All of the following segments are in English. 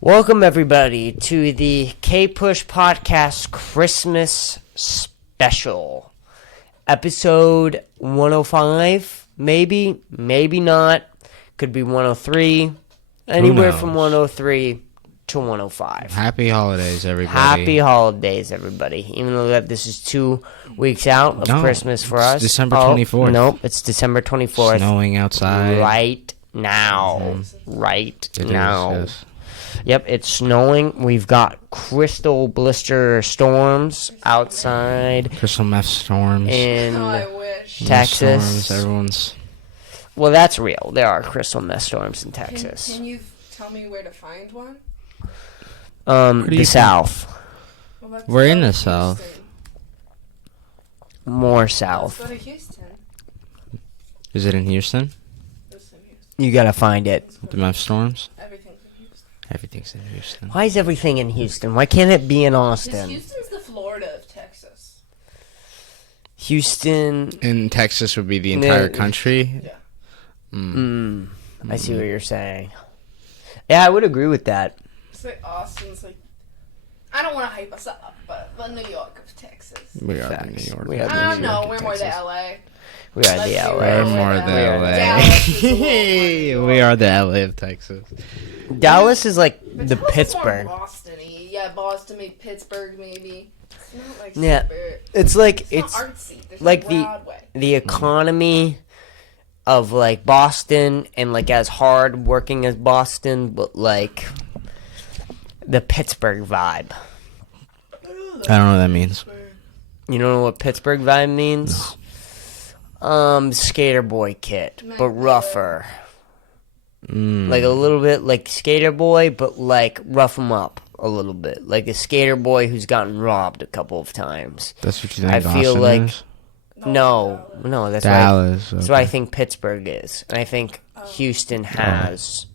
Welcome, everybody, to the Kpush Podcast Christmas Special. Episode 105, maybe not. Could be 103. Anywhere from 103 to 105. Happy holidays, everybody. Happy holidays, everybody. Even though this is 2 weeks out of Christmas for us. December 24th. Nope, it's December 24th. Snowing outside. Right now. Right It now. is, yes. Yep, it's snowing. We've got crystal blister storms outside Crystal meth storms. in I wish. Texas. Storms, everyone's. Well, that's real. There are crystal meth storms in Texas. Can you tell me where to find one? The South. Well, let's We're go in to the South. Houston. More Let's south. go to Houston. Is it in Houston? It's in Houston. You gotta find it. The meth storms? Everything's in Houston. Everything's in Houston. Why is everything in Houston? Why can't it be in Because Austin? Houston's the Florida of Texas. Houston. In Texas would be the entire country? Yeah. I see what you're saying. Yeah, I would agree with that. It's like Austin's like, I don't want to hype us up, but the New York of Texas. We are the Facts. New York. We are the I New don't know. York We're of more the Texas. LA. We are Let's the be LA. real, We're we're more the the LA. Dallas is a little more New York. We are the LA of Texas. Dallas is like But the Dallas is Pittsburgh. more Boston-y. Yeah, Boston, maybe Pittsburgh, maybe. It's not like Yeah. super. It's like It's not artsy. There's like no the Broadway. the economy of like Boston and like as hard working as Boston, but like the Pittsburgh vibe. I don't know what that means. You don't know what Pittsburgh vibe means? Skater boy kid, but rougher. Like a little bit like Skater Boy, but like rough him up a little bit. Like a skater boy who's gotten robbed a couple of times. That's what you think I feel Boston like is? no, that's Dallas. That's okay. what I think Pittsburgh is, and I think Houston has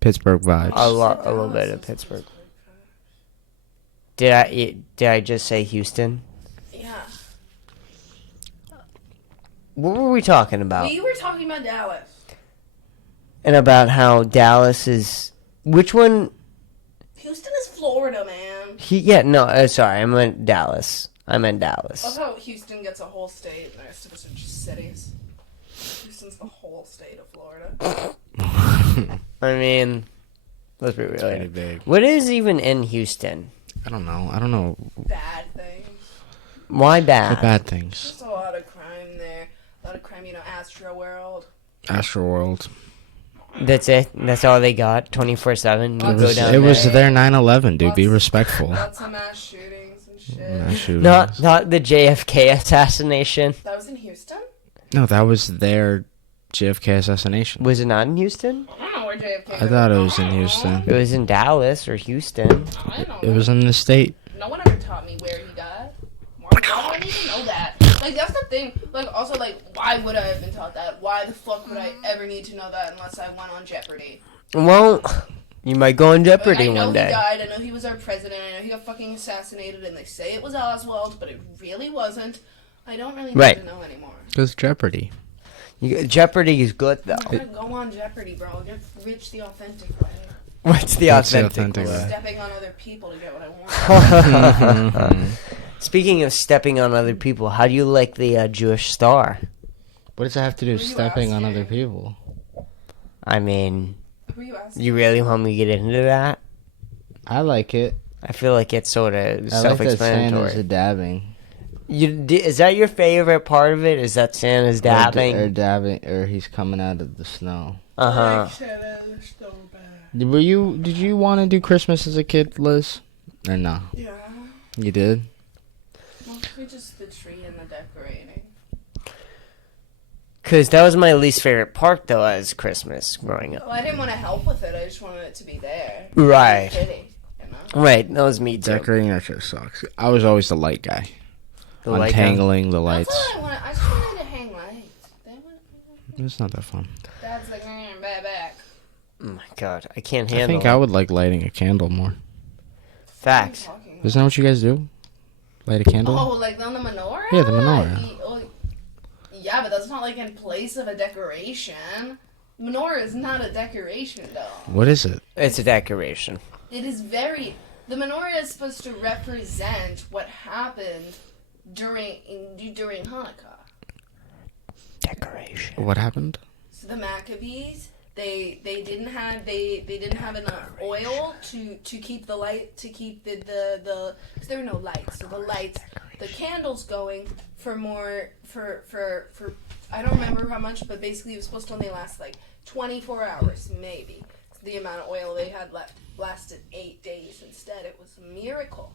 Pittsburgh vibes. a little bit of Pittsburgh. Did I just say Houston? Yeah. What were we talking about? We were talking about Dallas. And about how Dallas is which one? Houston is Florida, man. Sorry, I meant Dallas. Love how Houston gets a whole state and the rest of us are just cities. Houston's the whole state of Florida. I mean, let's be real. pretty big. What is even in Houston? I don't know. Bad things. Why The bad? bad things. There's a lot of crime there. A lot of crime, Astro World. Astroworld. That's it. That's all they got. 24/7. You go down It there. was their 9/11, dude. Be Lots- respectful. Lots of mass shootings and shit. Mass shootings. Not the JFK assassination. That was in Houston? No, that was their JFK assassination. Was it not in Houston? I don't know where JFK I thought it was in Houston. It was in Dallas or Houston. I don't It know. was in the state. No one ever taught me where he died. Why do I need to know that? Like, that's the thing. Like, also, like, why would I have been taught that? Why the fuck would I ever need to know that unless I went on Jeopardy? Well, you might go on Jeopardy I know one he day. died. I know he was our president. I know he got fucking assassinated, and they say it was Oswald, but it really wasn't. I don't really need Right. to know anymore. It was Jeopardy. Jeopardy is good I'm though. gonna go on Jeopardy, bro. Get rich the authentic way. What's the What's the authentic authentic way? way? Stepping on other people to get what I want. Speaking of stepping on other people, how do you like the Jewish Star? What does that have to do with Who you stepping on asking? other people? I mean, Who are you asking? you really want me to get into that? I like it. I feel like it's sort of I like that self-explanatory. Santa's a dabbing. Is that your favorite part of it? Is that Santa's dabbing? Or dabbing, or he's coming out of the snow. Uh-huh. Did you want to do Christmas as a kid, Liz? Or no? Yeah. You did? Mostly just the tree and the decorating. Because that was my least favorite part, though, as Christmas growing up. Well, I didn't want to help with it. I just wanted it to be there. Right. Pretty, you know? Right, that was me, too. Decorating that shit sucks. I was always the light guy. The light gun. Untangling the That's lights. what I wanted. I just wanted to hang lights. It's not that fun. Dad's like, back. Oh, my God. I can't I handle think I would like lighting a candle more. Facts. Isn't that what you guys do? Light a candle? Oh, like on the menorah? Yeah, the menorah. Yeah, but that's not like in place of a decoration. Menorah is not a decoration, though. What is it? It's a decoration. It is very... The menorah is supposed to represent what happened during Hanukkah. Decoration. What happened? So the Maccabees, they didn't have enough oil to keep the light, to keep the because there were no lights. So the candles going for I don't remember how much, but basically it was supposed to only last like 24 hours maybe. The amount of oil they had left lasted 8 days instead. It was a miracle.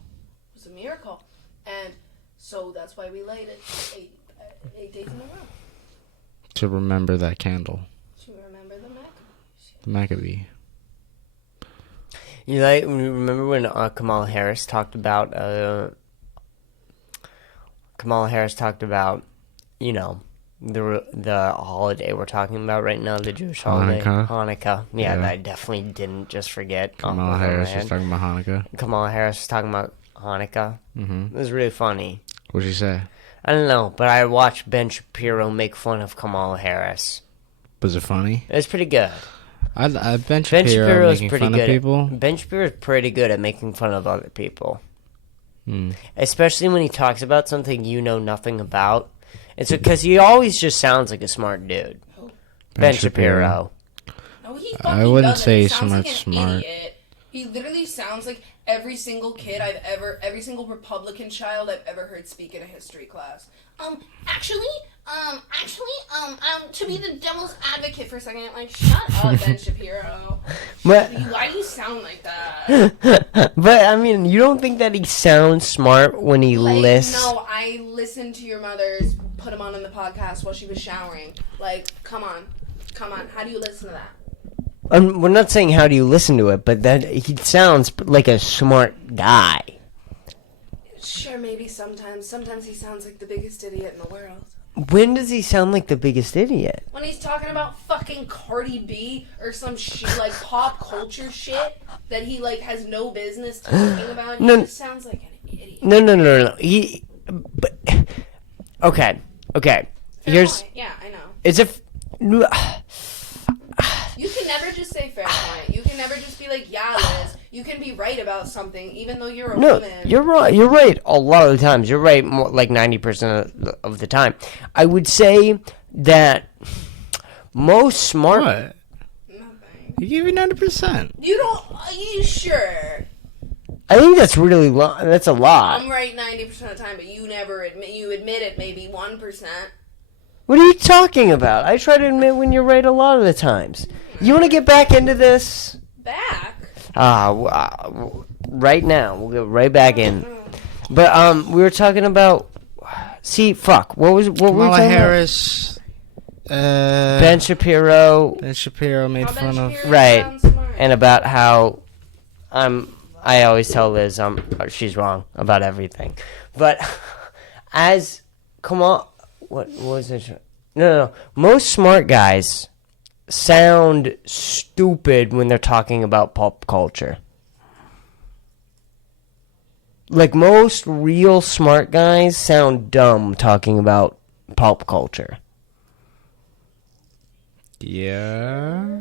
It was a miracle. And so that's why we light it 8 days in a row. To remember that candle. To remember the Maccabees. The Maccabee. You remember when Kamala Harris talked about the holiday we're talking about right now, the Jewish holiday, Hanukkah. Yeah, I definitely didn't just forget. Kamala Harris was talking about Hanukkah. Kamala Harris was talking about Hanukkah. Mm-hmm. It was really funny. What'd she say? I don't know, but I watched Ben Shapiro make fun of Kamala Harris. Was it funny? It was pretty good. Ben Shapiro making pretty fun good of people. Ben Shapiro's pretty good at making fun of other people. Mm. Especially when he talks about something you know nothing about. It's because he always just sounds like a smart dude. Ben Shapiro. No, he I wouldn't doesn't. say He so sounds much like an smart. idiot. He literally sounds like every single kid every single Republican child I've ever heard speak in a history class. To be the devil's advocate for a second, like, shut up, Ben Shapiro. Why do you sound like that? But, I mean, you don't think that he sounds smart when he lists? No, I listened to your mother's put him on in the podcast while she was showering. Like, come on. How do you listen to that? We're not saying how do you listen to it, but that he sounds like a smart guy. Sure, maybe sometimes. Sometimes he sounds like the biggest idiot in the world. When does he sound like the biggest idiot? When he's talking about fucking Cardi B or some shit, like pop culture shit that he like has no business talking about. He just sounds like an idiot. No. Okay. Here's. Yeah, I know. It's a. You can never just say fair point. You can never just be like, yeah, Liz. You can be right about something, even though you're a woman. You're right. You're right a lot of the times. You're right more like 90% of the time. I would say that most smart... What? Nothing. He gave you 90%. You don't... Are you sure? I think that's really that's a lot. I'm right 90% of the time, but you never admit... You admit it maybe 1%. What are you talking about? I try to admit when you're right a lot of the times. You want to get back into this? Back? Right now. We'll get right back in. But we were talking about. See, fuck. What were we Kamala talking Harris. Ben Shapiro. Ben Shapiro made fun of. Right, and about how I always tell Liz she's wrong about everything. But as what was it? No. Most smart guys sound stupid when they're talking about pop culture. Like, most real smart guys sound dumb talking about pop culture. Yeah.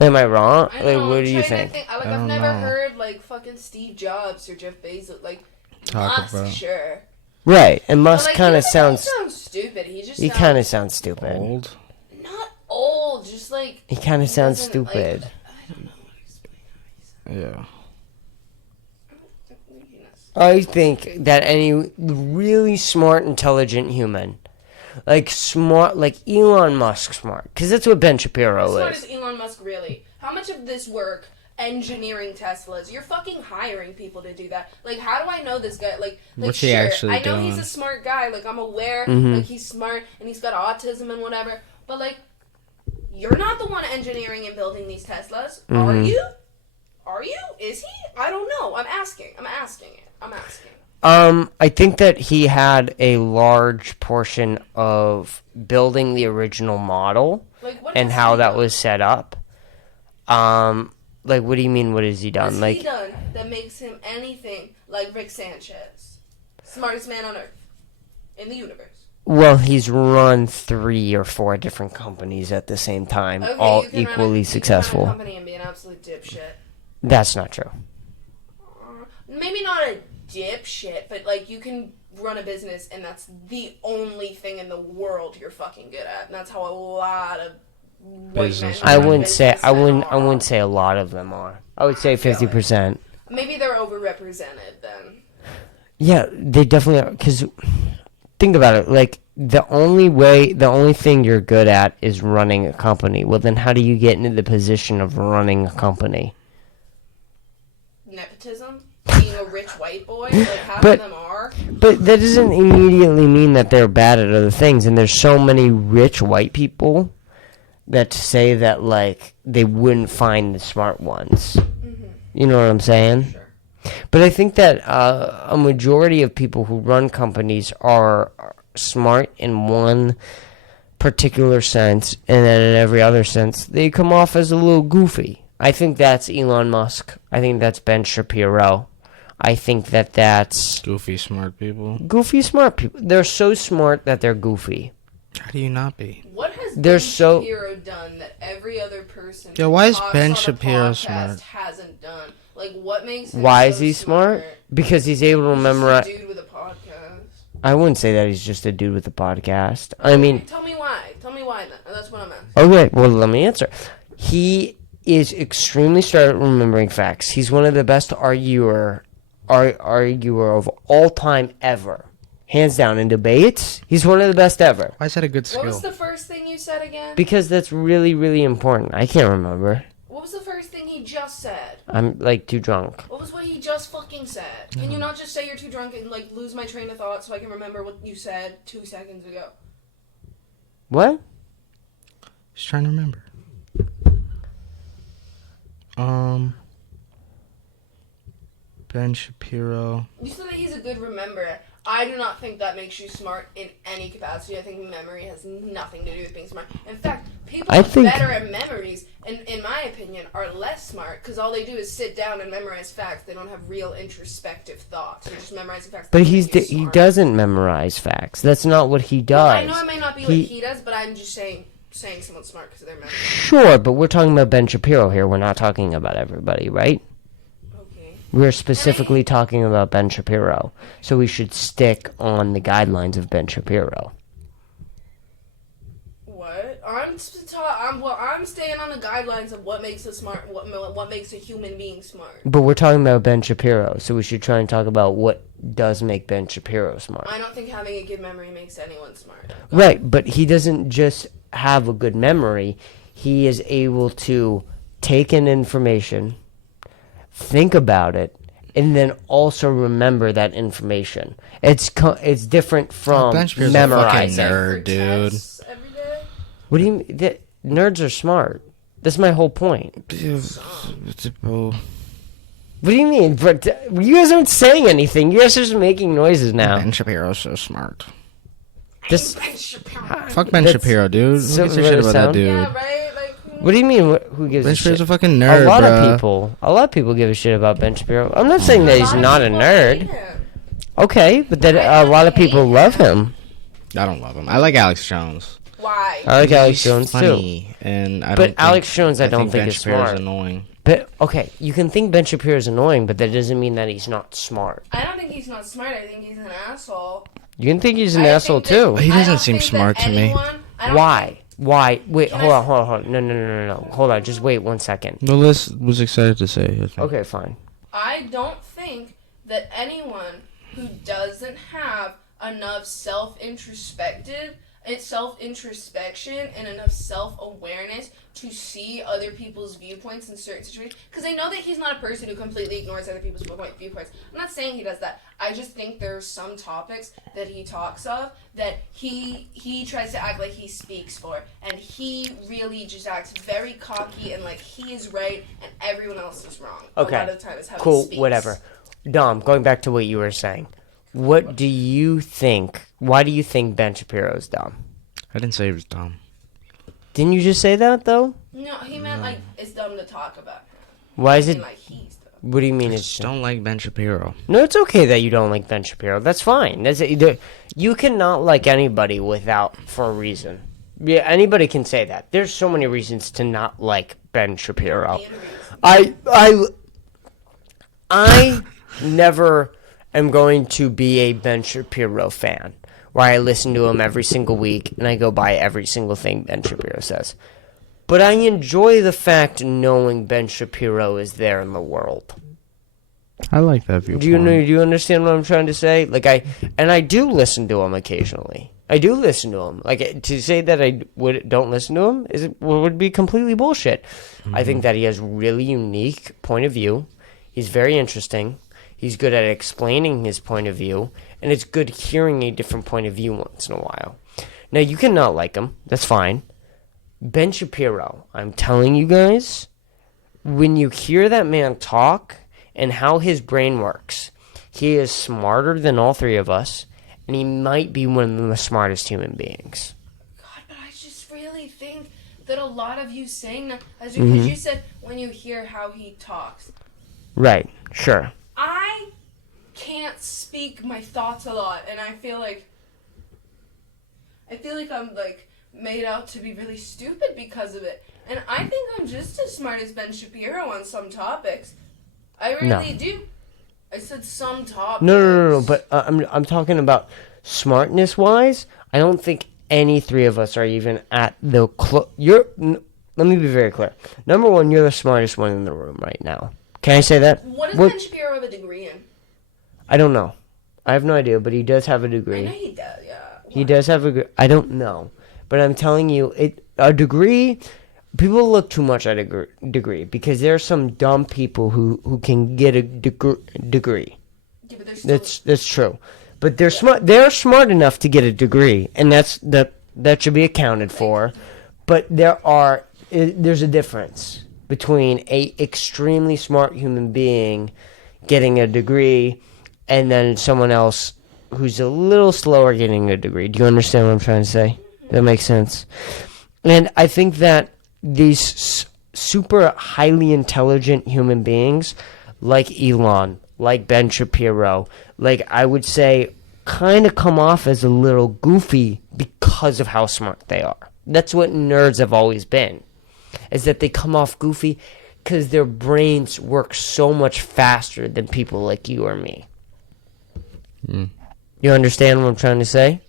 Am I wrong? I know, What do you think? I've never heard, like, fucking Steve Jobs or Jeff Bezos, like, Talk about. Sure. Right, and Musk like, kind of sounds stupid. He He kind of sounds stupid. Old. Not old, just like He kind of sounds doesn't, stupid. Like, I don't know how to explain Yeah. I think that any really smart, intelligent human, like Elon Musk smart, because that's what Ben Shapiro How smart is. is Elon Musk really? How much of this work, engineering Teslas, you're fucking hiring people to do that? Like, how do I know this guy? Like What's he sure, actually I know doing? he's a smart guy. Like, I'm aware, like, he's smart and he's got autism and whatever. But, like, you're not the one engineering and building these Teslas. Are you? Are you? Is he? I don't know. I'm asking. I think that he had a large portion of building the original model Like, what and has how he that done? was set up. Like, what do you mean? What has he done? What has he done that makes him anything like Rick Sanchez, smartest man on earth in the universe? Well, he's run 3 or 4 different companies at the same time, Okay, all you can equally run successful. a company and be an absolute dipshit. That's not true. Maybe not a dipshit, but like you can run a business and that's the only thing in the world you're fucking good at, and that's how a lot of white men I run wouldn't say businessmen I wouldn't say a lot of them are. I would say 50%. Maybe they're overrepresented then. Yeah, they definitely are. Because think about it. Like, the only thing you're good at is running a company. Well, then how do you get into the position of running a company? Nepotism? Being a rich white boy? Like half But- of them are? But that doesn't immediately mean that they're bad at other things. And there's so many rich white people that say that, like, they wouldn't find the smart ones. Mm-hmm. You know what I'm saying? Sure. But I think that a majority of people who run companies are smart in one particular sense, and then in every other sense, they come off as a little goofy. I think that's Elon Musk. I think that's Ben Shapiro. I think that that's Goofy smart people. goofy smart people. They're so smart that they're goofy. How do you not be? What has They're Ben so- Shapiro done that every other person Yeah, who why is talks Ben on a Shapiro podcast smart? hasn't done? Like, what makes him Why so is he smart? Because he's able to He's just a memorize. dude with a podcast. I wouldn't say that he's just a dude with a podcast. I mean, Tell me why. Tell me why then. That's what I'm asking. okay, well, let me answer. He is extremely sharp at remembering facts. He's one of the best arguer of all time ever. Hands down. In debates, he's one of the best ever. Why is that a good What was skill? the first thing you said again? Because that's really, really important. I can't remember. What was the first thing he just said? I'm, like, too drunk. What was what he just fucking said? Can you not just say you're too drunk and, like, lose my train of thought so I can remember what you said 2 seconds ago? What? Just trying to remember. Ben Shapiro. You said that he's a good rememberer. I do not think that makes you smart in any capacity. I think memory has nothing to do with being smart. In fact, people I with think- better at memories, in my opinion, are less smart because all they do is sit down and memorize facts. They don't have real introspective thoughts. They're just memorizing facts. But that he make you smart. doesn't memorize facts. That's not what he does. I know it may not be what he does, but I'm just saying someone's smart because of their memory. Sure, but we're talking about Ben Shapiro here. We're not talking about everybody, right? Okay. We're specifically talking about Ben Shapiro. So we should stick on the guidelines of Ben Shapiro. What? I'm staying on the guidelines of what makes a smart, what makes a human being smart. But we're talking about Ben Shapiro, so we should try and talk about what does make Ben Shapiro smart. I don't think having a good memory makes anyone smart. Right, but he doesn't just have a good memory. He is able to take in information, think about it, and then also remember that information. It's different from Ben Shapiro's a fucking memorizing. nerd, dude. Tests every day? What do you mean? Nerds are smart. That's my whole point. What do you mean? But you guys aren't saying anything. You guys are just making noises now. Ben Shapiro's so smart. This, Fuck Ben That's Shapiro, dude. Who so gives a shit about that sound. dude? Yeah, right? Like, what do you mean? Who gives Ben a Shapiro's shit? a fucking nerd, A lot bruh. of people give a shit about Ben Shapiro. I'm not saying that he's not a nerd. Okay, but that a lot of people love him. I don't love him. I like Alex Jones. Why? I like Alex He's Jones too. funny, and I But don't Alex think, Jones, I don't think Ben is Shapiro's smart. annoying. But okay, you can think Ben Shapiro is annoying, but that doesn't mean that he's not smart. I don't think he's not smart. I think he's an asshole. You can think he's an I asshole think that- too. He I doesn't don't seem think smart that to me. anyone- I don't Why? Why? Wait, Can hold I on, hold on. No. Hold on, just wait 1 second. Well, Liz was excited to say it. Okay, fine. I don't think that anyone who doesn't have enough self-introspection and enough self-awareness to see other people's viewpoints in certain situations, because I know that he's not a person who completely ignores other people's viewpoints. I'm not saying he does that. I just think there are some topics that he talks of that he tries to act like he speaks for, and he really just acts very cocky and like he is right and everyone else is wrong. Okay. A lot of the time is how he Cool, speaks. whatever. Dom, going back to what you were saying. What do you think? Why do you think Ben Shapiro's dumb? I didn't say he was dumb. Didn't you just say that though? No, he meant like it's dumb to talk about him. Why is I it? mean, like he's dumb. What do you mean I it's just don't like Ben Shapiro. No, it's okay that you don't like Ben Shapiro. That's fine. You cannot like anybody for a reason. Yeah, anybody can say that. There's so many reasons to not like Ben Shapiro. The interviews. I never am going to be a Ben Shapiro fan where I listen to him every single week and I go by every single thing Ben Shapiro says. But I enjoy the fact knowing Ben Shapiro is there in the world. I like that viewpoint. Do you understand what I'm trying to say? I do listen to him occasionally. I do listen to him. To say that I don't listen to him would be completely bullshit. Mm-hmm. I think that he has really unique point of view. He's very interesting. He's good at explaining his point of view, and it's good hearing a different point of view once in a while. Now, you cannot like him. That's fine. Ben Shapiro, I'm telling you guys, when you hear that man talk and how his brain works, he is smarter than all three of us, and he might be one of the smartest human beings. God, but I just really think that a lot of you saying that, as because you said when you hear how he talks. Right, sure. I can't speak my thoughts a lot, and I feel like I'm made out to be really stupid because of it. And I think I'm just as smart as Ben Shapiro on some topics. I really do. I said some topics. No. But I'm talking about smartness wise. I don't think any three of us are even at the let me be very clear. Number one, you're the smartest one in the room right now. Can I say that? What does Ben Shapiro have a degree in? I don't know. I have no idea, but he does have a degree. I know he does, yeah. What? He does have a. I don't know, but I'm telling you, a degree. People look too much at a degree because there are some dumb people who can get a degree. Yeah, but that's true, but they're smart. They're smart enough to get a degree, and that should be accounted for. But there's a difference between a extremely smart human being getting a degree and then someone else who's a little slower getting a degree. Do you understand what I'm trying to say? That makes sense. And I think that these super highly intelligent human beings like Elon, like Ben Shapiro, I would say kind of come off as a little goofy because of how smart they are. That's what nerds have always been, is that they come off goofy because their brains work so much faster than people like you or me. Mm. You understand what I'm trying to say?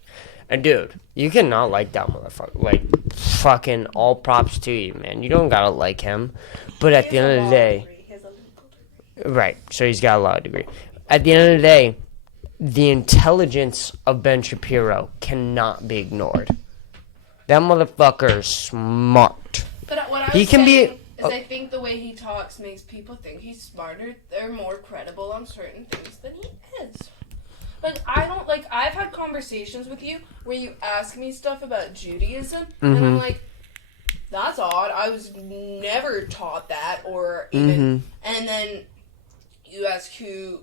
And dude, you cannot like that motherfucker. Fucking all props to you, man. You don't gotta like him. But at the end of the day... Right, so he's got a law degree. At the end of the day, the intelligence of Ben Shapiro cannot be ignored. That motherfucker is smart. But what I was saying is I think the way he talks makes people think he's smarter. They're more credible on certain things than he is. But I don't, I've had conversations with you where you ask me stuff about Judaism, and I'm like, that's odd. I was never taught that, or even, and then you ask who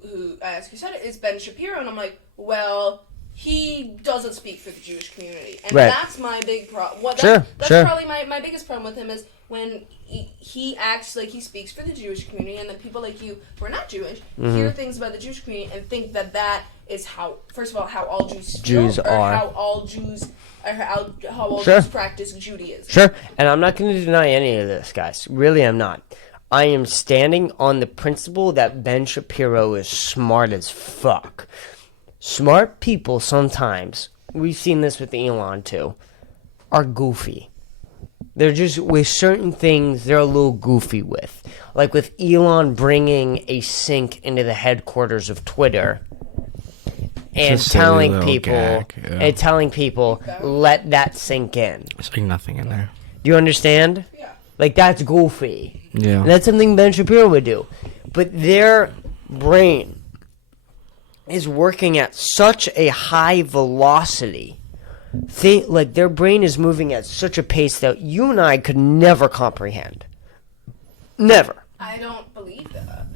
said it. It's Ben Shapiro, and I'm like, well, he doesn't speak for the Jewish community. And that's my big problem. That's probably my biggest problem with him is when he acts like he speaks for the Jewish community, and the people like you who are not Jewish hear things about the Jewish community and think that is how, first of all, how all Jews are, or how all Jews practice Judaism. Sure, and I'm not going to deny any of this, guys. Really, I'm not. I am standing on the principle that Ben Shapiro is smart as fuck. Smart people sometimes, we've seen this with Elon too, are goofy. They're just, with certain things, they're a little goofy with. Like with Elon bringing a sink into the headquarters of Twitter and telling people, let that sink in. It's like nothing in there. Do you understand? Yeah. That's goofy. Yeah. And that's something Ben Shapiro would do. But their brain is working at such a high velocity. Their brain is moving at such a pace that you and I could never comprehend. Never. I don't believe that.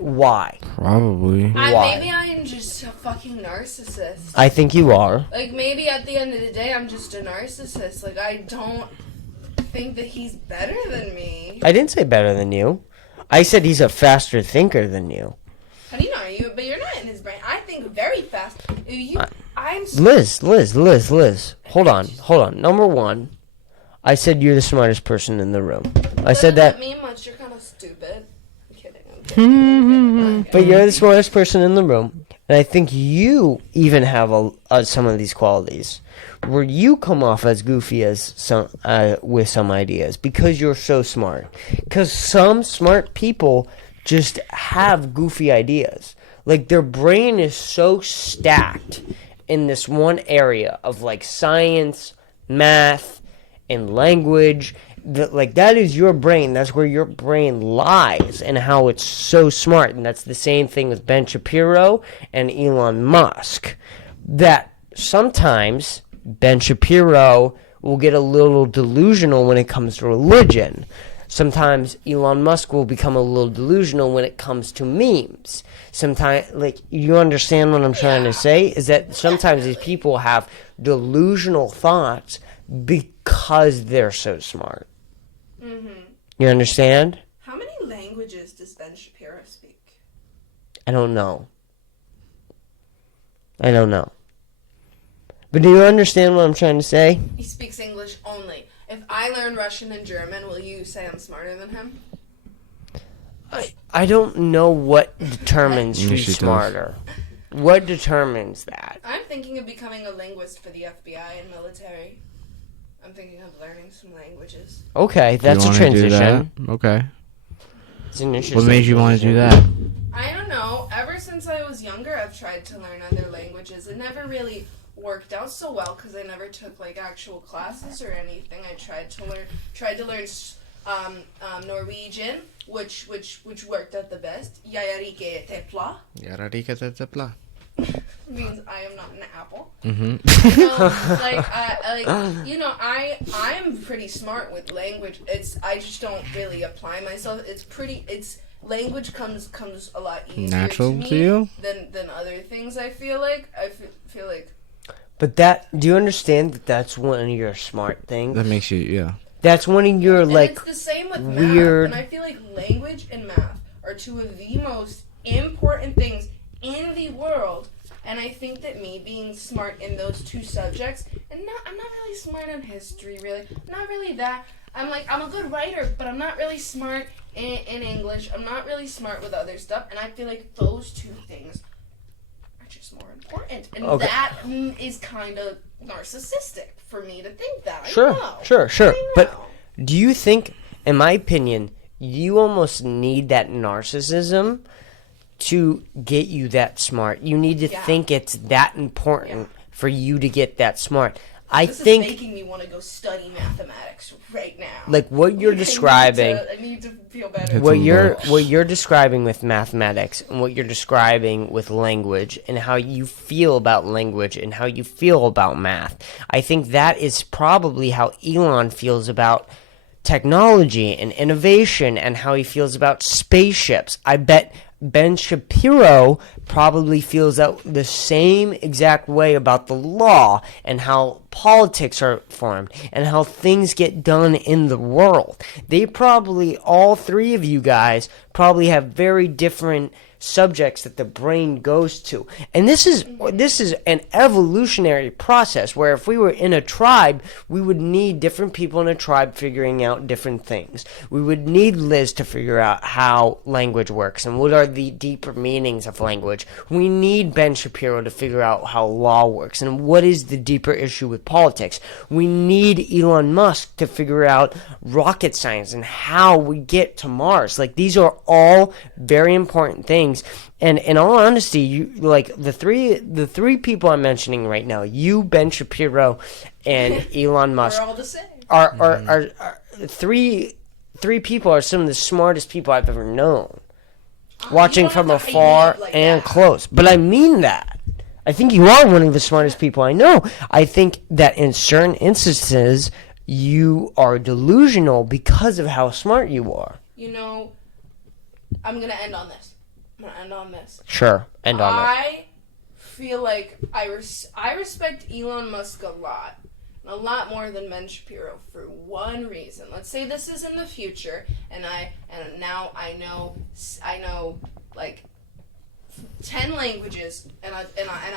Why? Probably. Why? Maybe I am just a fucking narcissist. I think you are. Maybe at the end of the day, I'm just a narcissist. I don't think that he's better than me. I didn't say better than you. I said he's a faster thinker than you. How do you know? But you're not in his brain. I think very fast. Liz. Hold on. Number one, I said you're the smartest person in the room. I said that. Doesn't mean much. You're kind of stupid. I'm kidding. But you're the smartest person in the room, and I think you even have some of these qualities, where you come off as goofy as some with some ideas because you're so smart. Because some smart people just have goofy ideas. Like their brain is so stacked in this one area of like science, math, and language. That is your brain. That's where your brain lies and how it's so smart. And that's the same thing with Ben Shapiro and Elon Musk. That sometimes Ben Shapiro will get a little delusional when it comes to religion. Sometimes Elon Musk will become a little delusional when it comes to memes. Sometimes, you understand what I'm trying to say? Is that sometimes these people have delusional thoughts because they're so smart. Mm-hmm. You understand? How many languages does Ben Shapiro speak? I don't know. But do you understand what I'm trying to say? He speaks English only. If I learn Russian and German, will you say I'm smarter than him? I don't know what determines who's smarter. What determines that? I'm thinking of becoming a linguist for the FBI and military. I'm thinking of learning some languages. Okay, that's a transition. Okay. It's an interesting. What made you want to do that? I don't know. Ever since I was younger, I've tried to learn other languages. It never really worked out so well because I never took actual classes or anything. I tried to learn Norwegian, which worked out the best. Jægerike tepla means I am not an apple. Mm-hmm. I am pretty smart with language. I just don't really apply myself. Language comes a lot easier natural to to you than other things. I feel like. But do you understand that that's one of your smart things? that makes you, yeah. That's one of your it's the same with weird. math, and I feel like language and math are two of the most important things in the world. And I think that me being smart in those two subjects, and I'm not really smart in history, really. Not really that. I'm a good writer, but I'm not really smart in English. I'm not really smart with other stuff, and I feel like those two things are just more important. And that is kind of narcissistic for me to think that. Sure. But do you think, in my opinion, you almost need that narcissism to get you that smart? You need to think it's that important for you to get that smart. This is making me want to go study mathematics right now. Like what you're describing. I need to feel better. What you're describing with mathematics and what you're describing with language and how you feel about language and how you feel about math. I think that is probably how Elon feels about technology and innovation and how he feels about spaceships. I bet Ben Shapiro probably feels that the same exact way about the law and how politics are formed and how things get done in the world. They probably, all three of you guys, probably have very different subjects that the brain goes to. And this is an evolutionary process where if we were in a tribe, we would need different people in a tribe figuring out different things. We would need Liz to figure out how language works and what are the deeper meanings of language. We need Ben Shapiro to figure out how law works and what is the deeper issue with politics. We need Elon Musk to figure out rocket science and how we get to Mars. These are all very important things. And in all honesty, you the three people I'm mentioning right now, you, Ben Shapiro, and Elon Musk, we're all the same. Are three people are some of the smartest people I've ever known. Watching from afar and close. But I mean that. I think you are one of the smartest people I know. I think that in certain instances, you are delusional because of how smart you are. I'm going to end on this. Sure, end on it. I feel like I respect Elon Musk a lot more than Ben Shapiro for one reason. Let's say this is in the future, and now I know 10 languages, and I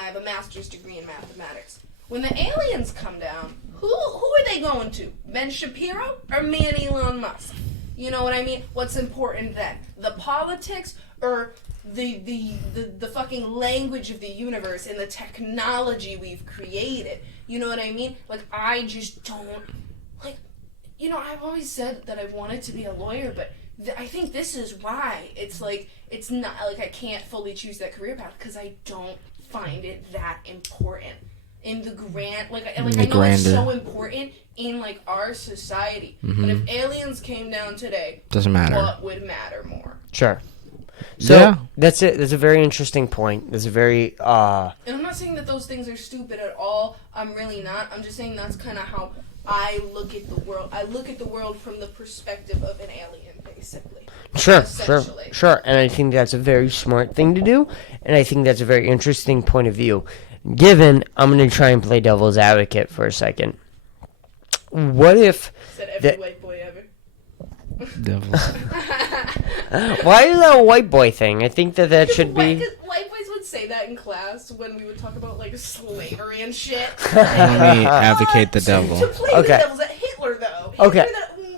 have a master's degree in mathematics. When the aliens come down, who are they going to? Ben Shapiro or me and Elon Musk? You know what I mean? What's important then? The politics or the fucking language of the universe and the technology we've created? You know what I mean? Like, I just don't... Like, you know, I've always said that I've wanted to be a lawyer, but I think this is why. It's like, it's not... Like, I can't fully choose that career path because I don't find it that important. In the grand... Like I know it's so important in, like, our society. But if aliens came down today... Doesn't matter. What would matter more? Sure. So, that's it. That's a very interesting point. That's a very, And I'm not saying that those things are stupid at all. I'm really not. I'm just saying that's kind of how I look at the world. I look at the world from the perspective of an alien, basically. Sure. And I think that's a very smart thing to do. And I think that's a very interesting point of view. Given, I'm going to try and play devil's advocate for a second. What if... Said every white boy ever. Devil's. Why is that a white boy thing? I think that should be... White boys would say that in class when we would talk about, like, slavery and shit. Let me advocate the devil. To play the devil's at Hitler, though. Okay.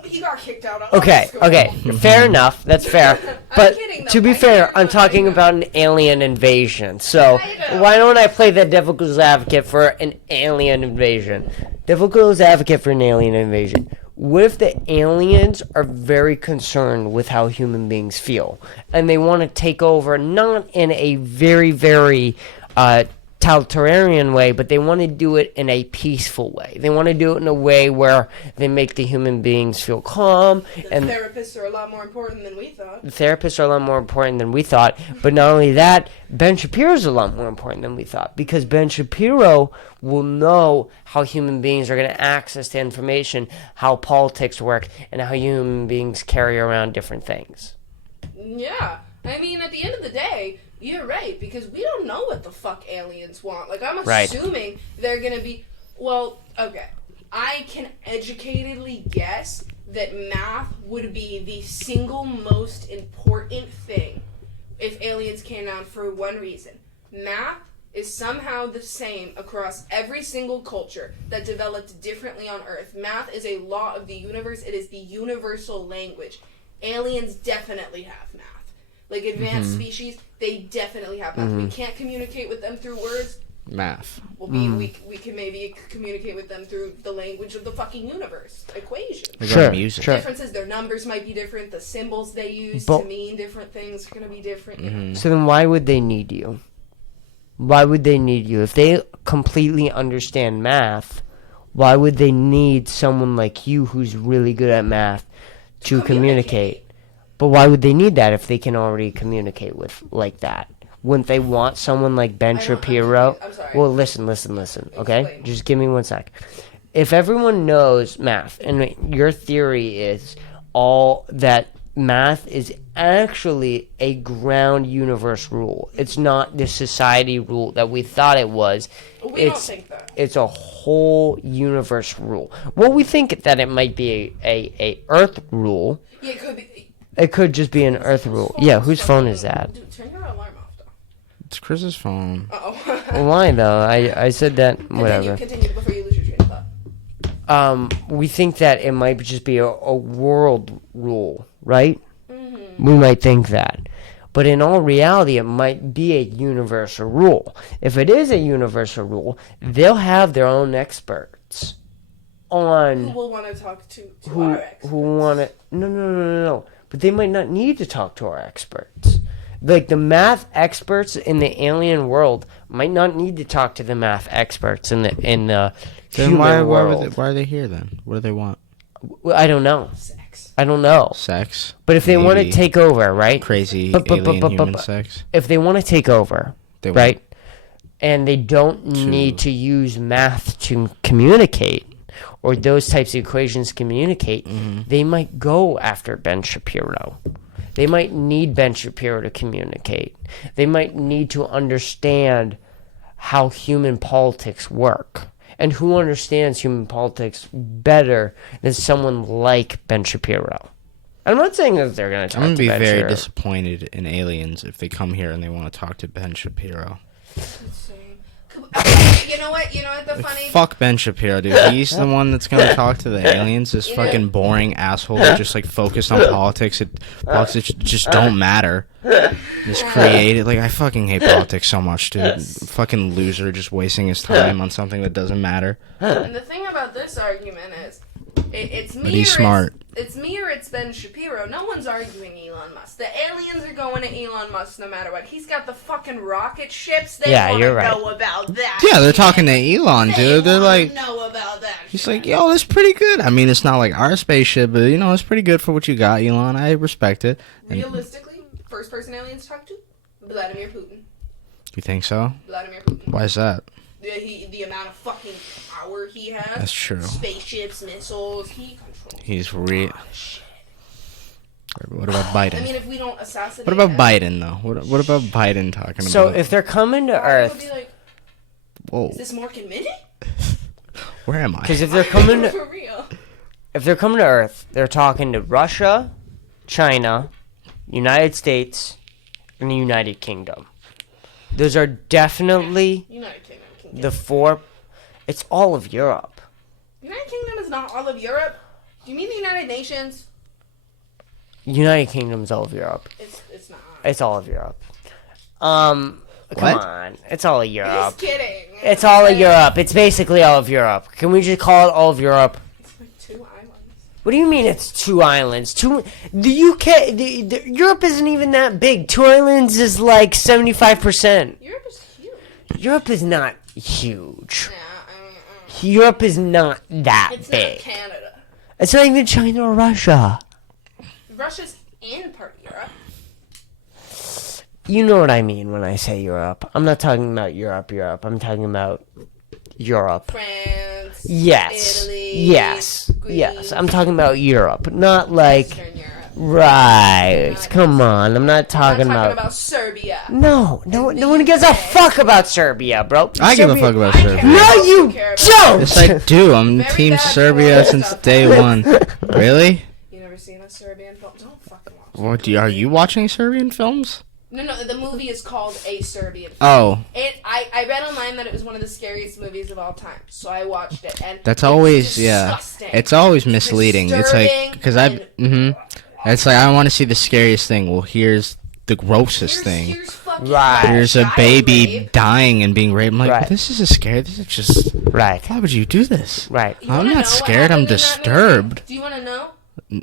He got kicked out of school. Okay. Fair enough. That's fair. But kidding, though. to be fair, I'm talking about an alien invasion. So why don't I play the devil's advocate for an alien invasion? Devil's advocate for an alien invasion. What if the aliens are very concerned with how human beings feel, and they want to take over, not in a very, very totalitarian way, but they want to do it in a peaceful way. They want to do it in a way where they make the human beings feel calm. And therapists are a lot more important than we thought. But not only that, Ben Shapiro's a lot more important than we thought, because Ben Shapiro will know how human beings are going to access to information, how politics work, and how human beings carry around different things. Yeah. I mean, at the end of the day, you're right, because we don't know what the fuck aliens want. Like, I'm assuming they're going to be... Well, okay. I can educatedly guess that math would be the single most important thing if aliens came down, for one reason. Math is somehow the same across every single culture that developed differently on Earth. Math is a law of the universe. It is the universal language. Aliens definitely have math. Like, advanced species, they definitely have math. We can't communicate with them through words. Math. Well, we can maybe communicate with them through the language of the fucking universe. Equations. Sure. The difference is their numbers might be different. The symbols they use to mean different things are going to be different. You know? So then why would they need you? Why would they need you? If they completely understand math, why would they need someone like you who's really good at math to communicate? But why would they need that if they can already communicate with like that? Wouldn't they want someone like Ben Shapiro? I'm sorry. Well, listen, okay? Explain. Just give me 1 sec. If everyone knows math, and your theory is all that math is actually a ground universe rule. It's not the society rule that we thought it was. We don't think that. It's a whole universe rule. Well, we think that it might be a Earth rule. Yeah, it could be. It could just be an Earth rule. Yeah, whose phone is that? Dude, turn your alarm off, though. It's Chris's phone. Uh-oh. Well, why, though? I said that, whatever. Continue before you lose your train of thought. We think that it might just be a world rule, right? We might think that. But in all reality, it might be a universal rule. If it is a universal rule, they'll have their own experts on... Who will want to talk to our experts. Who want to... No. But they might not need to talk to our experts. Like, the math experts in the alien world might not need to talk to the math experts in the human world. Why are they here, then? What do they want? I don't know. Sex. I don't know. Sex? But if they want to take over, right? Crazy alien human sex? If they want to take over, right? Want and they don't need to use math to communicate, or those types of equations to communicate, they might go after Ben Shapiro. They might need Ben Shapiro to communicate. They might need to understand how human politics work. And who understands human politics better than someone like Ben Shapiro? I'm not saying that they're going to talk to Ben Shapiro. I'm going to be very disappointed in aliens if they come here and they want to talk to Ben Shapiro. You know what? The funny. Fuck Ben Shapiro, dude. He's the one that's gonna talk to the aliens. This fucking boring asshole that just like focused on politics. Politics just don't matter. Just created. Like, I fucking hate politics so much, dude. Yes. Fucking loser, just wasting his time on something that doesn't matter. And the thing about this argument is, it's me. But he's or smart. It's me or it's Ben Shapiro. No one's arguing Elon Musk. The aliens are going to Elon Musk no matter what. He's got the fucking rocket ships. They want to know about that. Yeah, they're shit. talking to Elon, dude. They're like, know about that. he's shit. like, yo, that's pretty good. I mean, it's not like our spaceship, but it's pretty good for what you got, Elon. I respect it. And Realistically, first person aliens to talk to, Vladimir Putin. you think so? Vladimir Putin. Why is that? The amount of fucking power he has. That's true. Spaceships, missiles, he controls. He's a lot of shit. What about Biden? I mean, if we don't assassinate What about him, Biden, though? What about Biden talking So about? if they're coming to Biden would Earth, be like, Whoa, is this Mark and Minnie? where am I? because if they're coming to, For real. if they're coming to Earth, they're talking to Russia, China, United States, and the United Kingdom. Those are definitely United Kingdom. the four. It's all of Europe. United Kingdom is not all of Europe. Do you mean the United Nations? United Kingdom is all of Europe. It's not. It's all of Europe. Come on. It's all of Europe. Just kidding. It's all of Europe. It's basically all of Europe. Can we just call it all of Europe? It's like 2 islands. What do you mean it's 2 islands? The UK, Europe isn't even that big. 2 islands is like 75%. Europe is huge. Europe is not huge. Yeah, I mean, Europe is not that it's big. not Canada. It's not even China or Russia. Russia's in part of Europe. You know what I mean when I say Europe. I'm not talking about Europe. I'm talking about Europe. France. Yes. Italy. Yes. Greece. Yes. I'm talking about Europe, not like Eastern Europe. right. Come on. I'm not I'm talking not about Serbia. No one gives a fuck about Serbia, bro. I give a Serbia- fuck about I Serbia. care. No, I you care about don't. Yes, I do. I'm Very Team bad Serbia for since stuff. day one. Really? You never seen a Serbian film? Don't fucking watch it. What? Are you watching Serbian films? No, the movie is called A Serbian Film. Oh, I read online that it was one of the scariest movies of all time, so I watched it, and that's it's always disgusting. It's always misleading. It's like Disturbing because It's like I want to see the scariest thing. Well, here's the grossest thing. Here's fucking Right. Here's a child baby rape. dying and being raped. I'm like, Right. this isn't scary. This is just. Right. Why would you do this? Right. You I'm wanna not know what scared, I'm happened in that disturbed. movie? Do you want to know?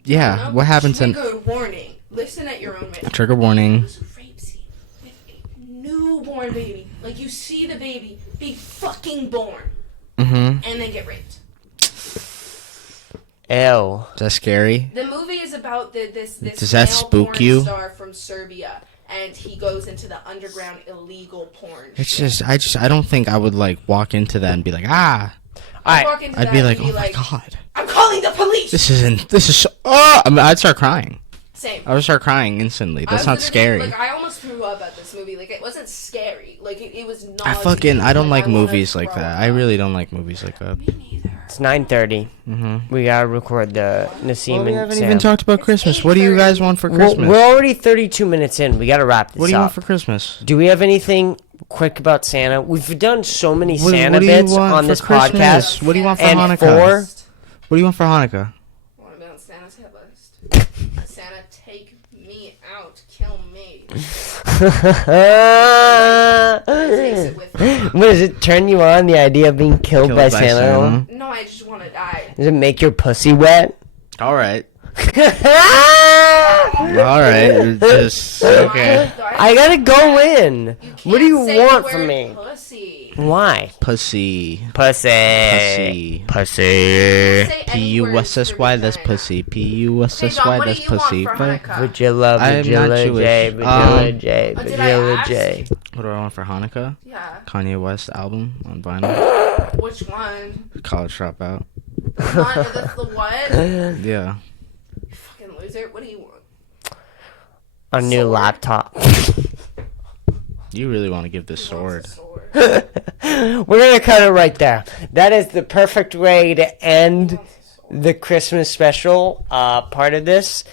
Yeah. No? What happens in Trigger warning. Listen at your own risk. trigger It warning? was a rape scene with a newborn baby. Like, you see the baby be fucking born Mm-hmm. and then get raped. Ew. Is that scary? The movie is about this Does that male spook porn you? star from Serbia, and he goes into the underground illegal porn. It's shit. I don't think I would like walk into that and be like, ah. I'd walk into I'd that be and like, oh my god, I'm calling the police. this is so. Oh, I mean, I'd start crying. Same. I would start crying instantly. I That's was not literally- scary. Like, I almost threw up at this movie. Like, it wasn't scary. Like, it was not. I don't like I wanna movies like throw that. up. I really don't like movies like that. Me neither. It's 9:30. Mm-hmm. We gotta record the Nassim Well, we and haven't Sam. even talked about Christmas. What do you guys want for Well, Christmas? we're already 32 minutes in. We gotta wrap this What do you want up. for Christmas? Do we have anything quick about Santa? We've done so many Santa what do you bits want on for this Christmas? podcast. What do you want for And Hanukkah? for- What do you want for Hanukkah? I want to be on Santa's hit list. Santa, take me out. Kill me. Takes it with me. What does it turn you on, the idea of being killed by Santa? No, I just want to die. Does it make your pussy wet? All right. All right. Just okay. I gotta go in. What do you can't say the want from word me? Pussy. Why? Pussy. Pussy. Pussy. Pussy. Say any P-U-S-S-Y, words that's for pussy. Okay, P-U-S-S-Y, John, what do that's you want pussy. for But Hanukkah? Vagilla, I'm not Vagilla Jewish. J, Vagilla J, Oh, did I Vagilla ask? J. what do I want for Hanukkah? Yeah. Kanye West album on vinyl. Which one? College Dropout. That's the what? Yeah. You fucking loser. What do you want? A new Sword. laptop. You really want to give this sword. We're gonna cut it right there. That is the perfect way to end the Christmas special part of this.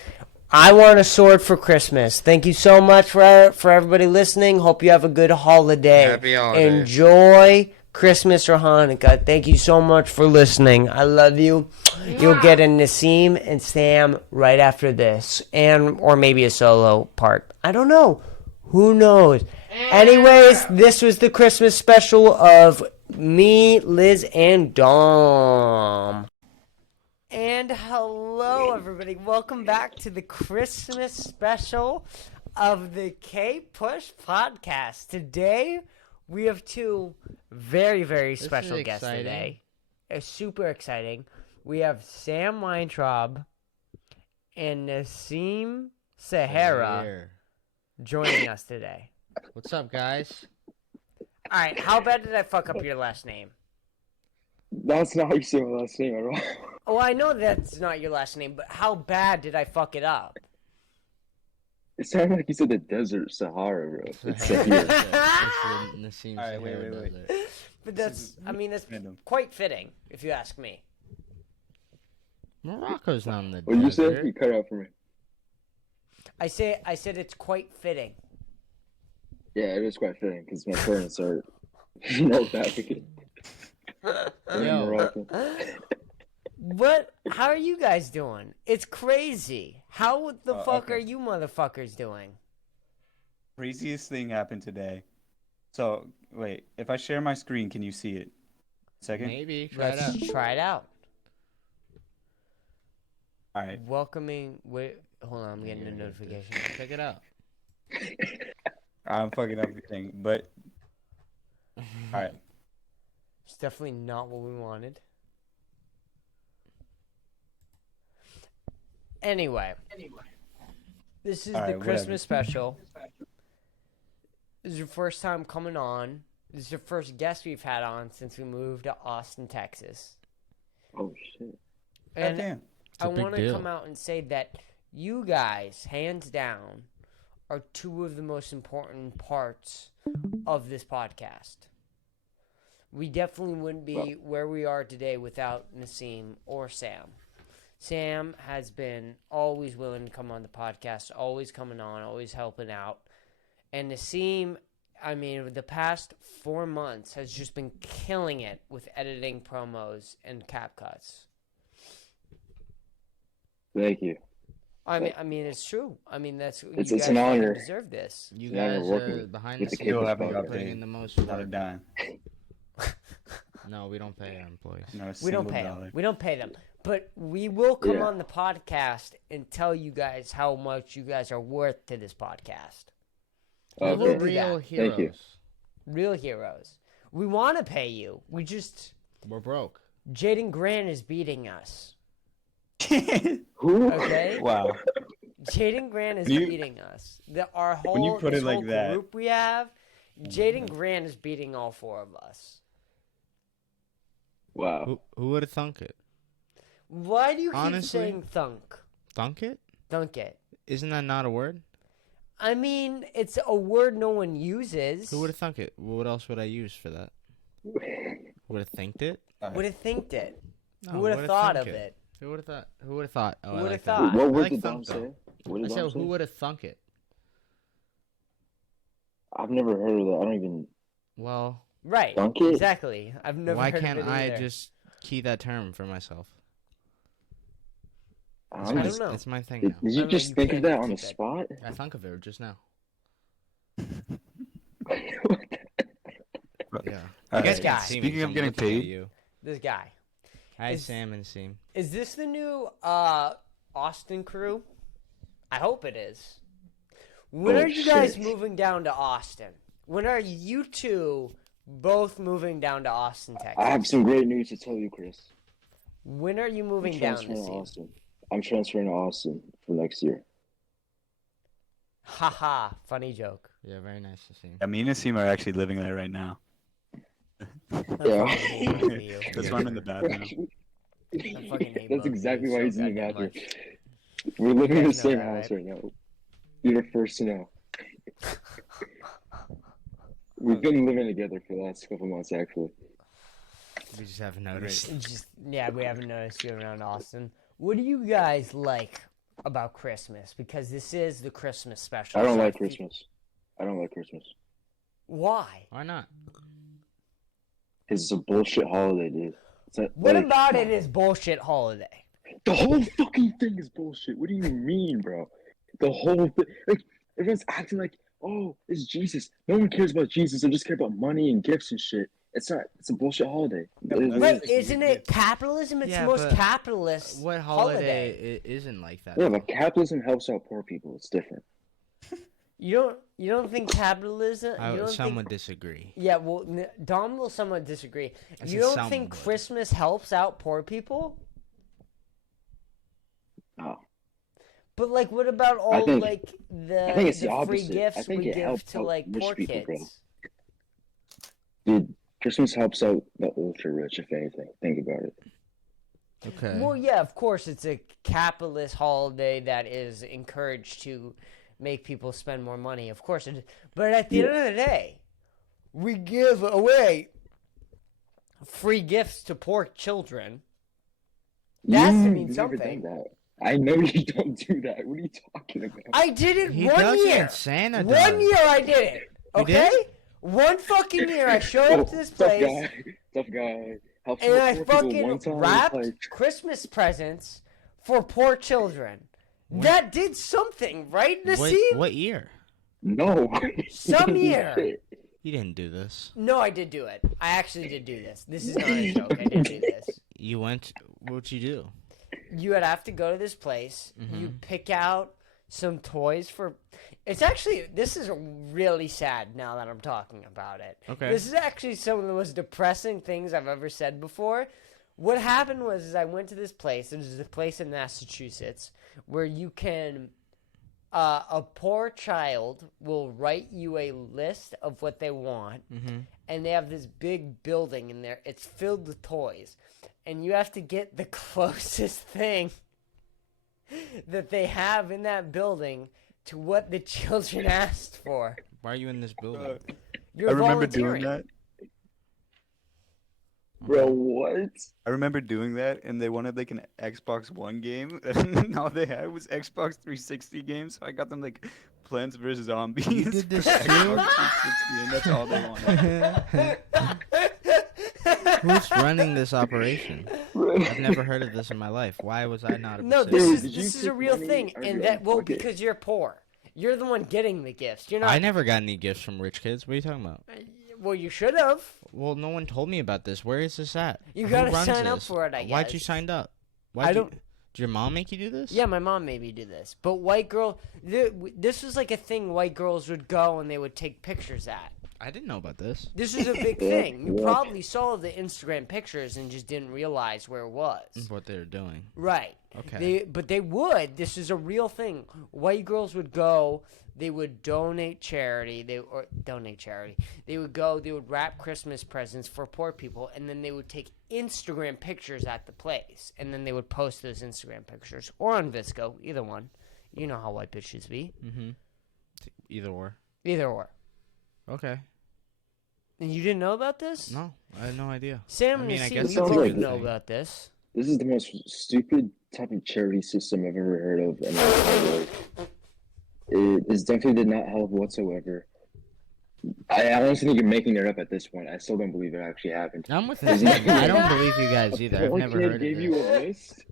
I want a sword for Christmas. Thank you so much for everybody listening. Hope you have a good holiday. Happy holidays. Enjoy Christmas or Hanukkah, thank you so much for listening. I love you. You'll get a Nassim and Sam right after this, or maybe a solo part. I don't know. Who knows? Anyways, this was the Christmas special of me, Liz, and Dom. And hello, everybody. Welcome back to the Christmas special of the Kpush podcast. Today, we have two very, very special guests today. It's super exciting. We have Sam Weintraub and Nassim Sahara joining us today. What's up, guys? All right, how bad did I fuck up your last name? That's not how you say my last name at all. Oh, I know that's not your last name, but how bad did I fuck it up? It sounded like you said the desert Sahara, bro. It's Sahara. Nassim All right, wait. But that's quite fitting, if you ask me. Morocco's not in the What did you desert. say? You cut out for me. I said it's quite fitting. Yeah, it is quite fitting because my parents are North African. And Yo. Moroccan. What? How are you guys doing? It's crazy. How the fuck okay. are you motherfuckers doing? Craziest thing happened today. So, wait, if I share my screen, can you see it? Second? Maybe. Try it out. Let's try it out. All right. Welcoming. Wait, hold on. I'm getting a notification. Check it out. I'm fucking up everything, but all right. It's definitely not what we wanted. Anyway, this is All the right, Christmas special. This is your first time coming on. This is your first guest we've had on since we moved to Austin, Texas. Oh, shit. And Goddamn. I a big want to deal. come out and say that you guys, hands down, are two of the most important parts of this podcast. We definitely wouldn't be where we are today without Nassim or Sam. Sam has been always willing to come on the podcast, always coming on, always helping out. And Nassim, I mean, the past 4 months has just been killing it with editing promos and cap cuts. Thank you. I mean, it's true. I mean, that's It's you an guys fucking honor. deserve this. You Yeah, guys we're working are behind with the the scenes. Still haven't got putting paid. in the most Not a work. dime. No, we don't pay our employees. Not a We don't single pay dollar. them. We don't pay them. But we will come Yeah. on the podcast and tell you guys how much you guys are worth to this podcast. We're will Okay. do real that. heroes. Thank you. Real heroes. We want to pay you. We just We're broke. Jaden Grant is beating us. Who? Okay? Wow. Jaden Grant is When you- beating us. Our whole When you put this it like whole that- group we have, Jaden Grant is beating all four of us. Wow. Who would have thunk it? Why do you keep Honestly? saying thunk? Thunk it? Thunk it. Isn't that not a word? I mean, it's a word no one uses. Who would have thunk it? What else would I use for that? Would have thinked it? Would have thinked it? No, Who would have would've thought thunk of it? Who would have thought? Who would have thought? Oh, Who I would've like that. thought? What I word like did Dom thunk, say? though. What I did said, Dom who say? would have thunk it? I've never heard of that. I don't even. Well, Right. Thunk it? Exactly. I've never why heard can't of it I either. just key that term for myself? It's I'm I my, don't know. It's my thing Did, now. did I you don't know, just you think of can't that on the keep it. spot? I thunk of it just now. Yeah. All This right. guy. Speaking of getting paid, You. This guy. Hi, Is- Sam and Seam. Is this the new Austin crew? I hope it is. When Oh, are you guys shit. moving down to Austin? When are you two both moving down to Austin, Texas? I have some great news to tell you, Chris. When are you I'm moving down transferring this to year? Austin. I'm transferring to Austin for next year. Haha, funny joke. Yeah, very nice to see. I mean, and Nassim are actually living there right now. I Yeah. fucking hate both of you. That's why I'm in the bathroom. I fucking hate both That's of exactly you why so he's in the goddamn bathroom. much. We're living in the guys know same that, house right? right now. You're the first to know. We've been living together for the last couple months, actually. We just haven't noticed. Yeah, we haven't noticed you around Austin. What do you guys like about Christmas? Because this is the Christmas special. I don't so like fe- Christmas. I don't like Christmas. Why? Why not? It's a bullshit holiday, dude. It's not, What like, about it is bullshit holiday? the whole fucking thing is bullshit. What do you mean, bro? The whole thing, like, everyone's acting like, oh, it's Jesus. No one cares about Jesus. They just care about money and gifts and shit. It's not. It's a bullshit holiday. Yeah, It but Right, like isn't weird it capitalism? It's Yeah, the most but capitalist What holiday isn't like that? Yeah, but capitalism helps out poor people. It's different. You don't think capitalism? You don't Some think, would disagree. Yeah, well, Dom will somewhat disagree. I You said don't some think would. Christmas helps out poor people? Oh, But like, what about all I think- like I think it's the the free opposite. I gifts think we it give helps to out like rich poor people, bro. kids? dude, Christmas helps out the ultra rich, if anything. Think about it. Okay. Well, yeah, of course, it's a capitalist holiday that is encouraged to make people spend more money. Of course, it is. But at the end of the day, we give away free gifts to poor children. That has to mean You've never something. done that. I know you don't do that. What are you talking about? I did it He one doesn't. year. Santa One does. year I did it. You Okay? did? One fucking year I showed up to this place Tough guy. Helps and out I poor people fucking one time. wrapped Like, Christmas presents for poor children. That did something, right, Nassim? What year? no. Some year. You didn't do this. No, I did do it. I actually did do this. This is not a joke. I did do this. You went. What'd you do? You would have to go to this place. Mm-hmm. You pick out some toys for. It's actually, this is really sad now that I'm talking about it. Okay. This is actually some of the most depressing things I've ever said before. What happened was is I went to this place. There's a place in Massachusetts where you can. A poor child will write you a list of what they want, and they have this big building in there. It's filled with toys, and you have to get the closest thing that they have in that building to what the children asked for. Why are you in this building? You're I remember volunteering. doing that. Bro, what? I remember doing that, and they wanted like an Xbox One game, and all they had was Xbox 360 games. So I got them like Plants vs Zombies. You did this for too? Xbox 360, and that's all they wanted. Who's running this operation? I've never heard of this in my life. Why was I not a No, participant? Did you this is a take real money thing, out of and your that own well pocket? because you're poor. You're the one getting the gifts. You're not. I never got any gifts from rich kids. What are you talking about? Well, you should have. Well, no one told me about this. Where is this at? You Who gotta runs sign up this? for it, I Why'd you guess. sign up? I don't- Did your mom make you do this? Yeah, my mom made me do this. But white girl, this was like a thing white girls would go and they would take pictures at. I didn't know about this. This is a big thing. You Yeah. probably saw the Instagram pictures and just didn't realize where it was. What they were doing. Right. Okay. But they would. This is a real thing. White girls would go. They would donate charity. They would go. They would wrap Christmas presents for poor people, and then they would take Instagram pictures at the place, and then they would post those Instagram pictures or on Visco, either one. You know how white bitches be. Mm-hmm. Either or. Either or. Okay. And you didn't know about this? No, I had no idea. Sam I and mean, I Nassim, guess you sounds both like know thing. about this. This is the most stupid type of charity system I've ever heard of. And it definitely did not help whatsoever. I honestly think you're making it up at this point. I still don't believe it actually happened. I'm with this. I don't believe you guys either. I've One never kid heard of gave you a this. list,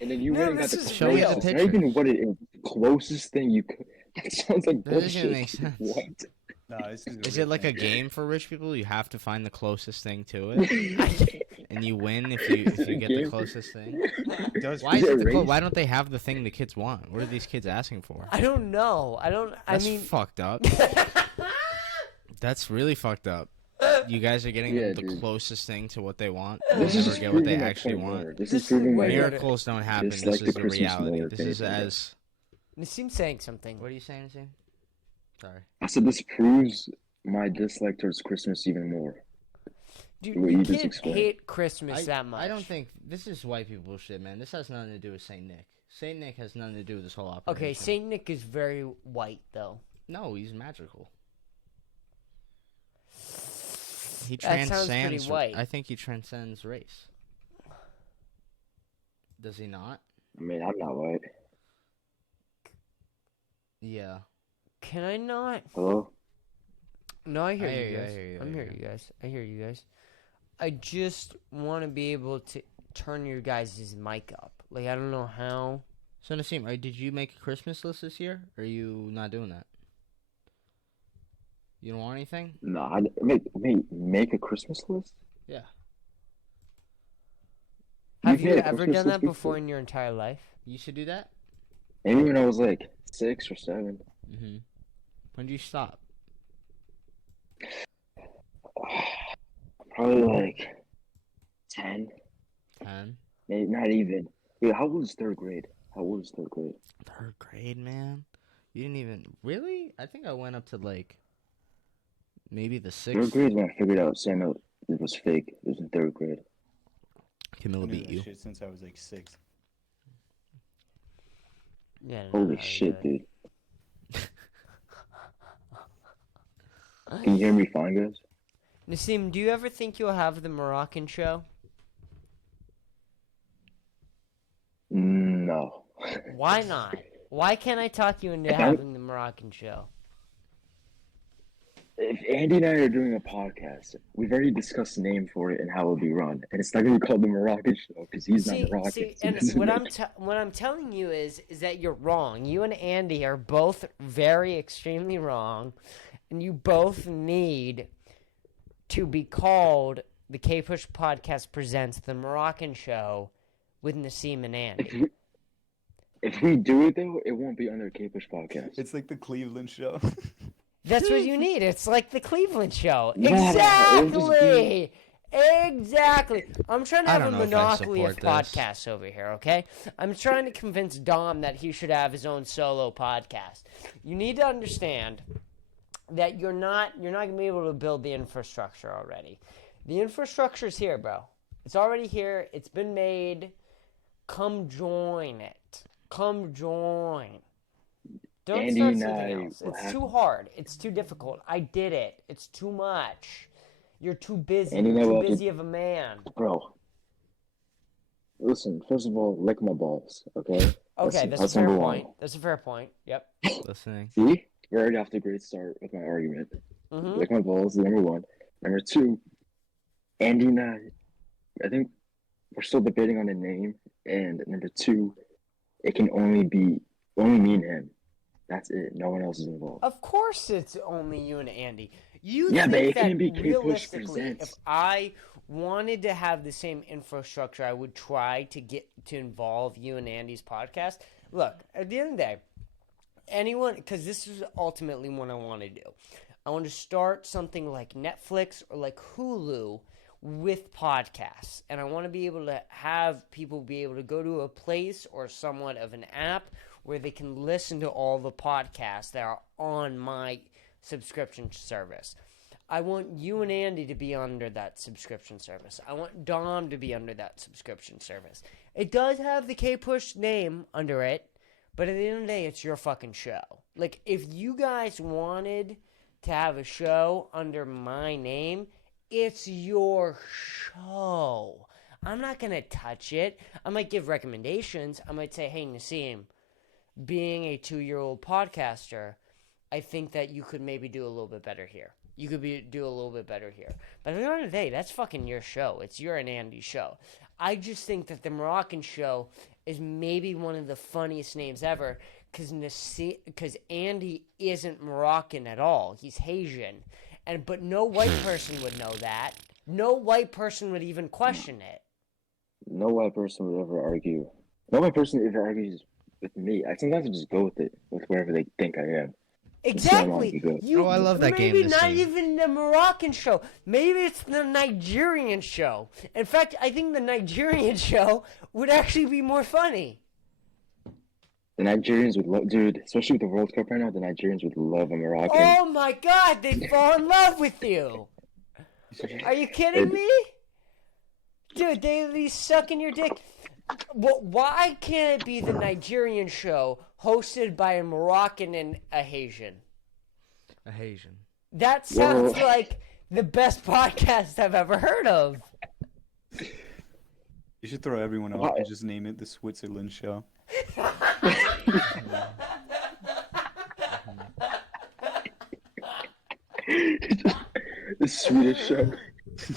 and then you No, went and got this the is Show me the closest. Not pictures. even what it is. The closest thing you could. That sounds like That doesn't bullshit. make sense. What? No, this Is it like a game for rich people? You have to find the closest thing to it, and you win if you get the Game. closest thing. It does. Why Is it a race? Why don't they have the thing the kids want? What are these kids asking for? I don't know. That's fucked up. That's really fucked up. You guys are getting Yeah, the dude. closest thing to what they want. This They is never just get what they proving my actually point more. want. This This is is proving my weird. Miracles don't happen. Just This like is the the Christmas reality. more This is than anything. as. Nassim saying something. What are you saying, Sam? Sorry. I said this proves my dislike towards Christmas even more. Dude, What you you just can't explained. hate Christmas that much. I don't think this is white people shit, man. This has nothing to do with Saint Nick. Saint Nick has nothing to do with this whole operation. Okay, Saint Nick is very white, though. No, he's magical. He That sounds pretty transcends. white. I think he transcends race. Does he not? I mean, I'm not white. Yeah. Can I not? Hello? No, I hear I you hear you, I guys. hear you, I I'm hear hearing you guys. I hear you guys. I just want to be able to turn your guys' mic up. Like, I don't know how. So Nassim, did you make a Christmas list this year? Or are you not doing that? You don't want anything? Nah, make a Christmas list? Yeah. Have You've you made a ever Christmas done list that before before? in your entire life? You should do that? Maybe when I was like 6 or 7. Mm-hmm. When did you stop? Probably like 10. 10? Maybe not even. Wait, how old is third grade? How old is third grade? Third grade, man? You didn't even... Really? I think I went up to like... Maybe the Third 6th. grade is when I figured out Santa it was fake. It was in third grade. I Camilla knew beat that you. shit since I was like 6. Yeah. I don't know Holy how to shit, do it. dude. Can you hear me fine, guys? Nassim, do you ever think you'll have the Moroccan show? No. Why not? Why can't I talk you into If I- having the Moroccan show? If Andy and I are doing a podcast, we've already discussed the name for it and how it'll be run, and it's not gonna be called the Moroccan Show because he's not Moroccan. See, so it and doesn't what I'm telling you is that you're wrong. You and Andy are both very extremely wrong, and you both need to be called the Kpush Podcast presents the Moroccan Show with Nassim and Andy. If we do it though, it won't be under Kpush podcast. It's like the Cleveland show. That's what you need. It's like the Cleveland Show. Yeah, it'll just Exactly. Exactly. I'm trying to I have a don't know if I monopoly of support this. podcasts over here, okay? I'm trying to convince Dom that he should have his own solo podcast. You need to understand that you're not going to be able to build the infrastructure already. The infrastructure's here, bro. It's already here. It's been made. Come join it. Come join. Don't Andy start and something I else. will It's have- too hard. It's too difficult. I did it. It's too much. You're too busy. Andy and I You're will too have to- busy of a man. Bro, listen. First of all, lick my balls, okay? Okay, that's a fair number point. one. That's a fair point. Yep. Listening. See, we're already off to a great start with my argument. Mm-hmm. Lick my balls is number one. Number two, Andy and I think we're still debating on the name. And number two, it can only me and him. That's it. No one else is involved. Of course, it's only you and Andy. You Yeah, but think it that can't be Kpush realistically, if Presents. I wanted to have the same infrastructure, I would try to get to involve you and Andy's podcast. Look, at the end of the day, anyone, because this is ultimately what I want to do. I want to start something like Netflix or like Hulu with podcasts, and I want to be able to have people be able to go to a place or somewhat of an app where they can listen to all the podcasts that are on my subscription service. I want you and Andy to be under that subscription service. I want Dom to be under that subscription service. It does have the Kpush name under it, but at the end of the day, it's your fucking show. Like, if you guys wanted to have a show under my name, it's your show. I'm not going to touch it. I might give recommendations. I might say, hey, Nassim, being a 2-year-old podcaster, I think that you could maybe do a little bit better here. You could do a little bit better here. But at the end of the day, that's fucking your show. It's your and Andy's show. I just think that the Moroccan show is maybe one of the funniest names ever because Andy isn't Moroccan at all. He's Haitian. But no white person would know that. No white person would even question it. No white person would ever argue. No white person ever argues with me. I sometimes just go with it, with wherever they think I am. Exactly. Oh, I love that game, Maybe not Nassim. even the Moroccan show. Maybe it's the Nigerian show. In fact, I think the Nigerian show would actually be more funny. The Nigerians would love, dude, especially with the World Cup right now, the Nigerians would love a Moroccan. Oh my God, they'd fall in love with you. Are you kidding me? Dude, they'd be sucking your dick. Well, why can't it be the Nigerian show hosted by a Moroccan and a Haitian? A Haitian. That sounds Whoa. like the best podcast I've ever heard of. You should throw everyone off and just name it the Switzerland Show. The Swedish show.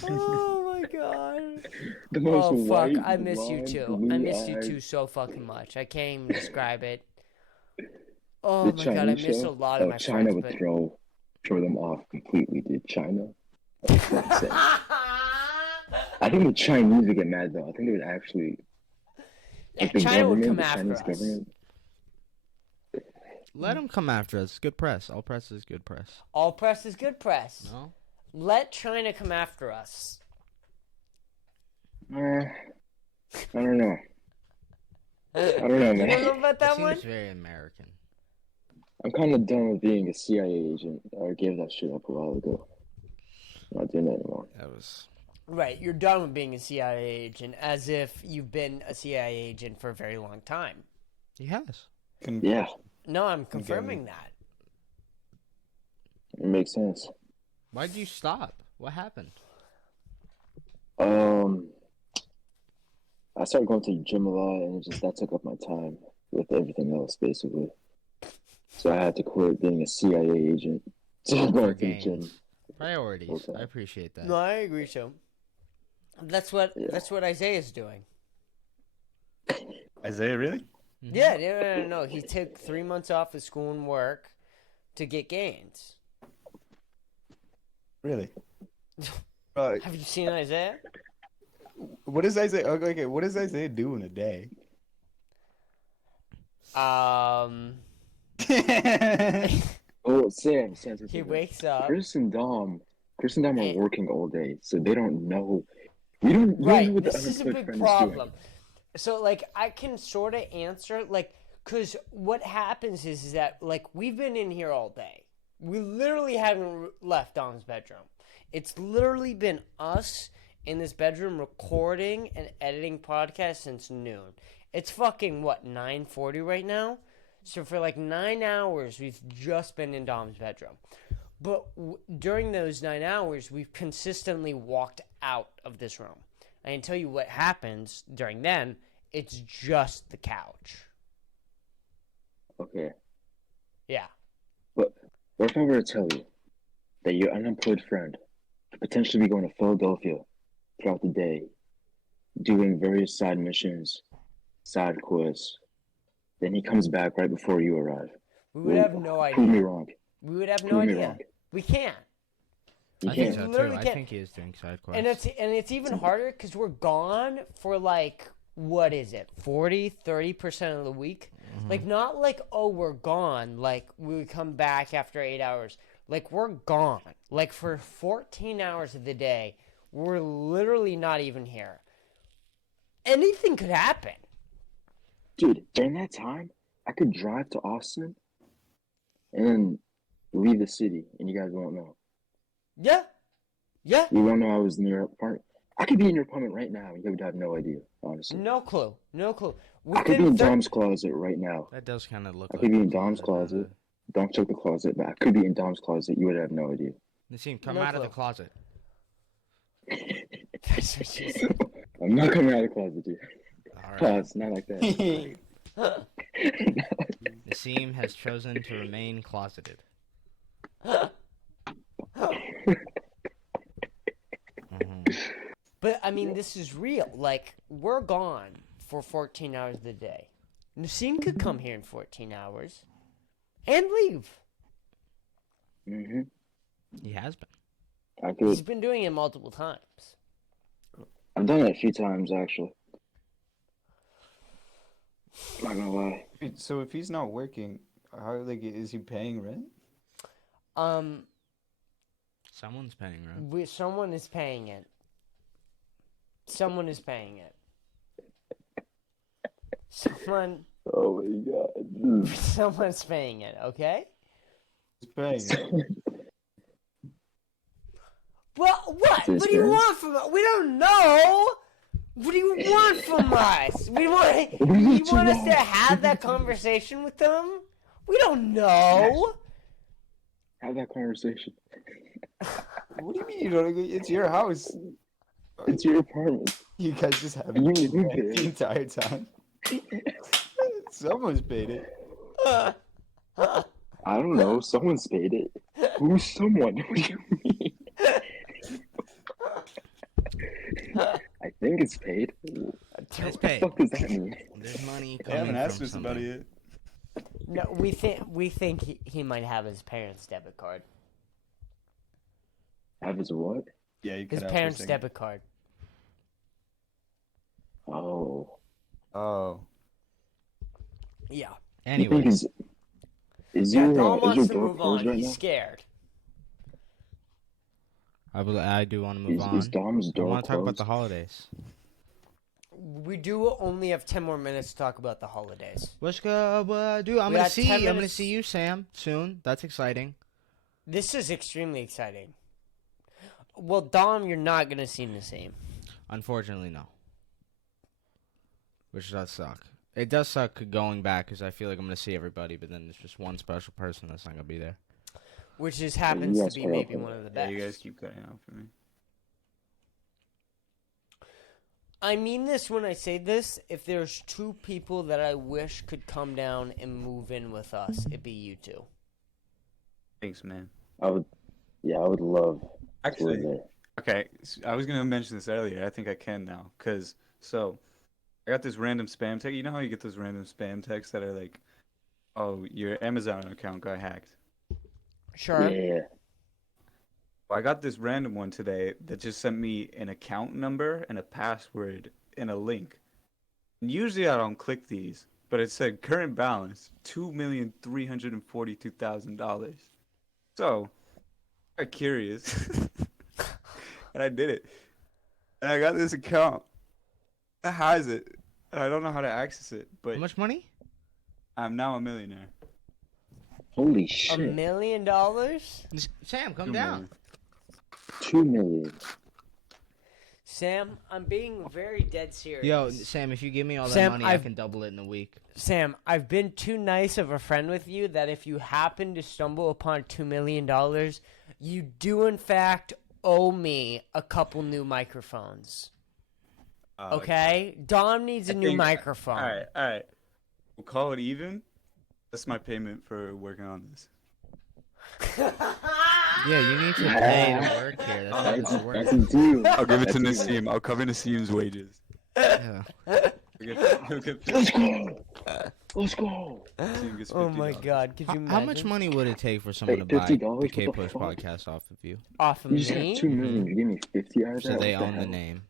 Oh my God. the most Oh fuck! white, I miss you blonde, too. I miss you blue-eyed. too so fucking much. I can't even describe it. Oh The my god, I Chinese miss a show. lot of Oh, my China friends, would but throw them off completely, dude. China. That's insane. I think the Chinese would get mad though. I think they would actually, yeah, like the China would government, come the after Chinese us. government. Let them come after us. Good press. All press is good press. All press is good press. No? Let China come after us. I don't know. I don't know, You man. don't know about That that one? seems very American. I'm kind of done with being a CIA agent. I gave that shit up a while ago. I'm not doing that anymore. That was. Right, you're done with being a CIA agent, as if you've been a CIA agent for a very long time. He has. Yeah, No, I'm confirming that. it makes sense. Why did you stop? What happened? I started going to the gym a lot, and that took up my time with everything else, basically. So I had to quit being a CIA agent. So going to the gym. Gains. Priorities. Okay. I appreciate that. No, I agree, so. That's what Isaiah's doing. Isaiah, really? Mm-hmm. Yeah, no. He took 3 months off of school and work to get gains. Really? Have you seen Isaiah? What does Isaiah? Okay, what does Isaiah do in a day? Oh, Sam. He wakes up. Chris and Dom are working all day, so they don't know. We don't know Right, what the this is a unemployed big friend problem. is doing. So, like, I can sort of answer, like, because what happens is that, like, we've been in here all day. We literally haven't left Dom's bedroom. It's literally been us in this bedroom recording and editing podcasts since noon. It's fucking, what, 9:40 right now? So for like 9 hours, we've just been in Dom's bedroom. But during those 9 hours, we've consistently walked out of this room. I can tell you what happens during then. It's just the couch. Okay. Yeah. But what if I were to tell you that your unemployed friend could potentially be going to Philadelphia throughout the day, doing various side missions, side quests, then he comes back right before you arrive? We would have no idea. Prove me wrong. We would have no Prove me idea. wrong. We can't. You I think can't. so too. literally I can't. think he is doing side quests. And it's even harder because we're gone for like, what is it, 30% of the week? Like, not like, oh, we're gone, like we would come back after 8 hours. Like, we're gone. Like, for 14 hours of the day, we're literally not even here. Anything could happen. Dude, during that time, I could drive to Austin and then leave the city, and you guys won't know. Yeah. Yeah. You won't know I was in your apartment. I could be in your apartment right now, and you would have no idea, honestly. No clue. No clue. I could be in Dom's closet right now. That does kind of look I like could be in a Dom's closet, closet. Don't check the closet, but I could be in Dom's closet. You would have no idea. Nassim, come No out of the clue. closet. That's what she said. I'm not coming out of the closet, dude. All right. Pause. Not like that. Nassim has chosen to remain closeted. But, I mean, this is real. Like, we're gone for 14 hours of the day. Nassim could come here in 14 hours and leave. hmm He has been. I He's could. been doing it multiple times. I've done it a few times, actually. Not gonna lie. So if he's not working, how like is he paying rent? Someone's paying rent. Someone is paying it. Someone is paying it. Oh my god. Someone's paying it, okay? He's paying it. Well, what? His What do you parents? want from us? We don't know. What do you want from us? You want us to have that conversation with them? We don't know. Have that conversation. What do you mean you don't? It's your house. It's your apartment. You guys just have You it live the there. entire time. Someone's paid it. I don't know. Someone's paid it. Who's someone? What do you mean? think it's paid. It's What the paid. fuck does that mean? There's money They coming haven't asked from us about somewhere. it yet. No, we think he might have his parents' debit card. Have his what? Yeah, you His cut out for a parents' second. debit card. Oh. Oh. Yeah. You think Anyway, is Yeah, your Dom is wants your to door move closed on. right He's now? scared. I do want to move Is on. Dom's I door want to talk about closed? the holidays. We do only have 10 more minutes to talk about the holidays. Let's go, dude. I'm We gonna got 10 I'm gonna minutes. see you, Sam, soon. That's exciting. This is extremely exciting. Well, Dom, you're not gonna see Nassim. Unfortunately, no. Which does suck. It does suck going back because I feel like I'm gonna see everybody, but then there's just one special person that's not gonna be there. Which just happens you to guys be are maybe okay. one of the Yeah, best. you guys keep cutting out for me. I mean this when I say this. If there's two people that I wish could come down and move in with us, it'd be you two. Thanks, man. I would love to live Actually, there. okay, I was gonna mention this earlier. I think I can now, cause I got this random spam text. You know how you get those random spam texts that are like, "Oh, your Amazon account got hacked." Sure. Yeah. Well, I got this random one today that just sent me an account number and a password and a link. And usually I don't click these, but it said current balance $2,342,000. So I got curious, and I did it. And I got this account that has it, and I don't know how to access it. But How much money? I'm now a millionaire. Holy $1 shit. million? Sam, come 2 down. million. 2 million. Sam, I'm being very dead serious. Yo, Sam, if you give me all that Sam, money, I I've- can double it in a week. Sam, I've been too nice of a friend with you that if you happen to stumble upon $2 million, you do in fact owe me a couple new microphones. Okay? Dom needs a new microphone. All right. We'll call it even. That's my payment for working on this. Yeah, you need to pay to work here. That's how That's it works. a deal. I'll give it to That's even. Nassim. I'll cover Nassim's wages. Yeah. He'll get Let's go. Let's go. Nassim gets Oh my $50. god, could you imagine? How much money would it take for someone to Hey, buy $50? the What the Kpush fuck? podcast off of you? Off of You just got me? 2 million. You give me 50 out of that? So they What the own the hell? name.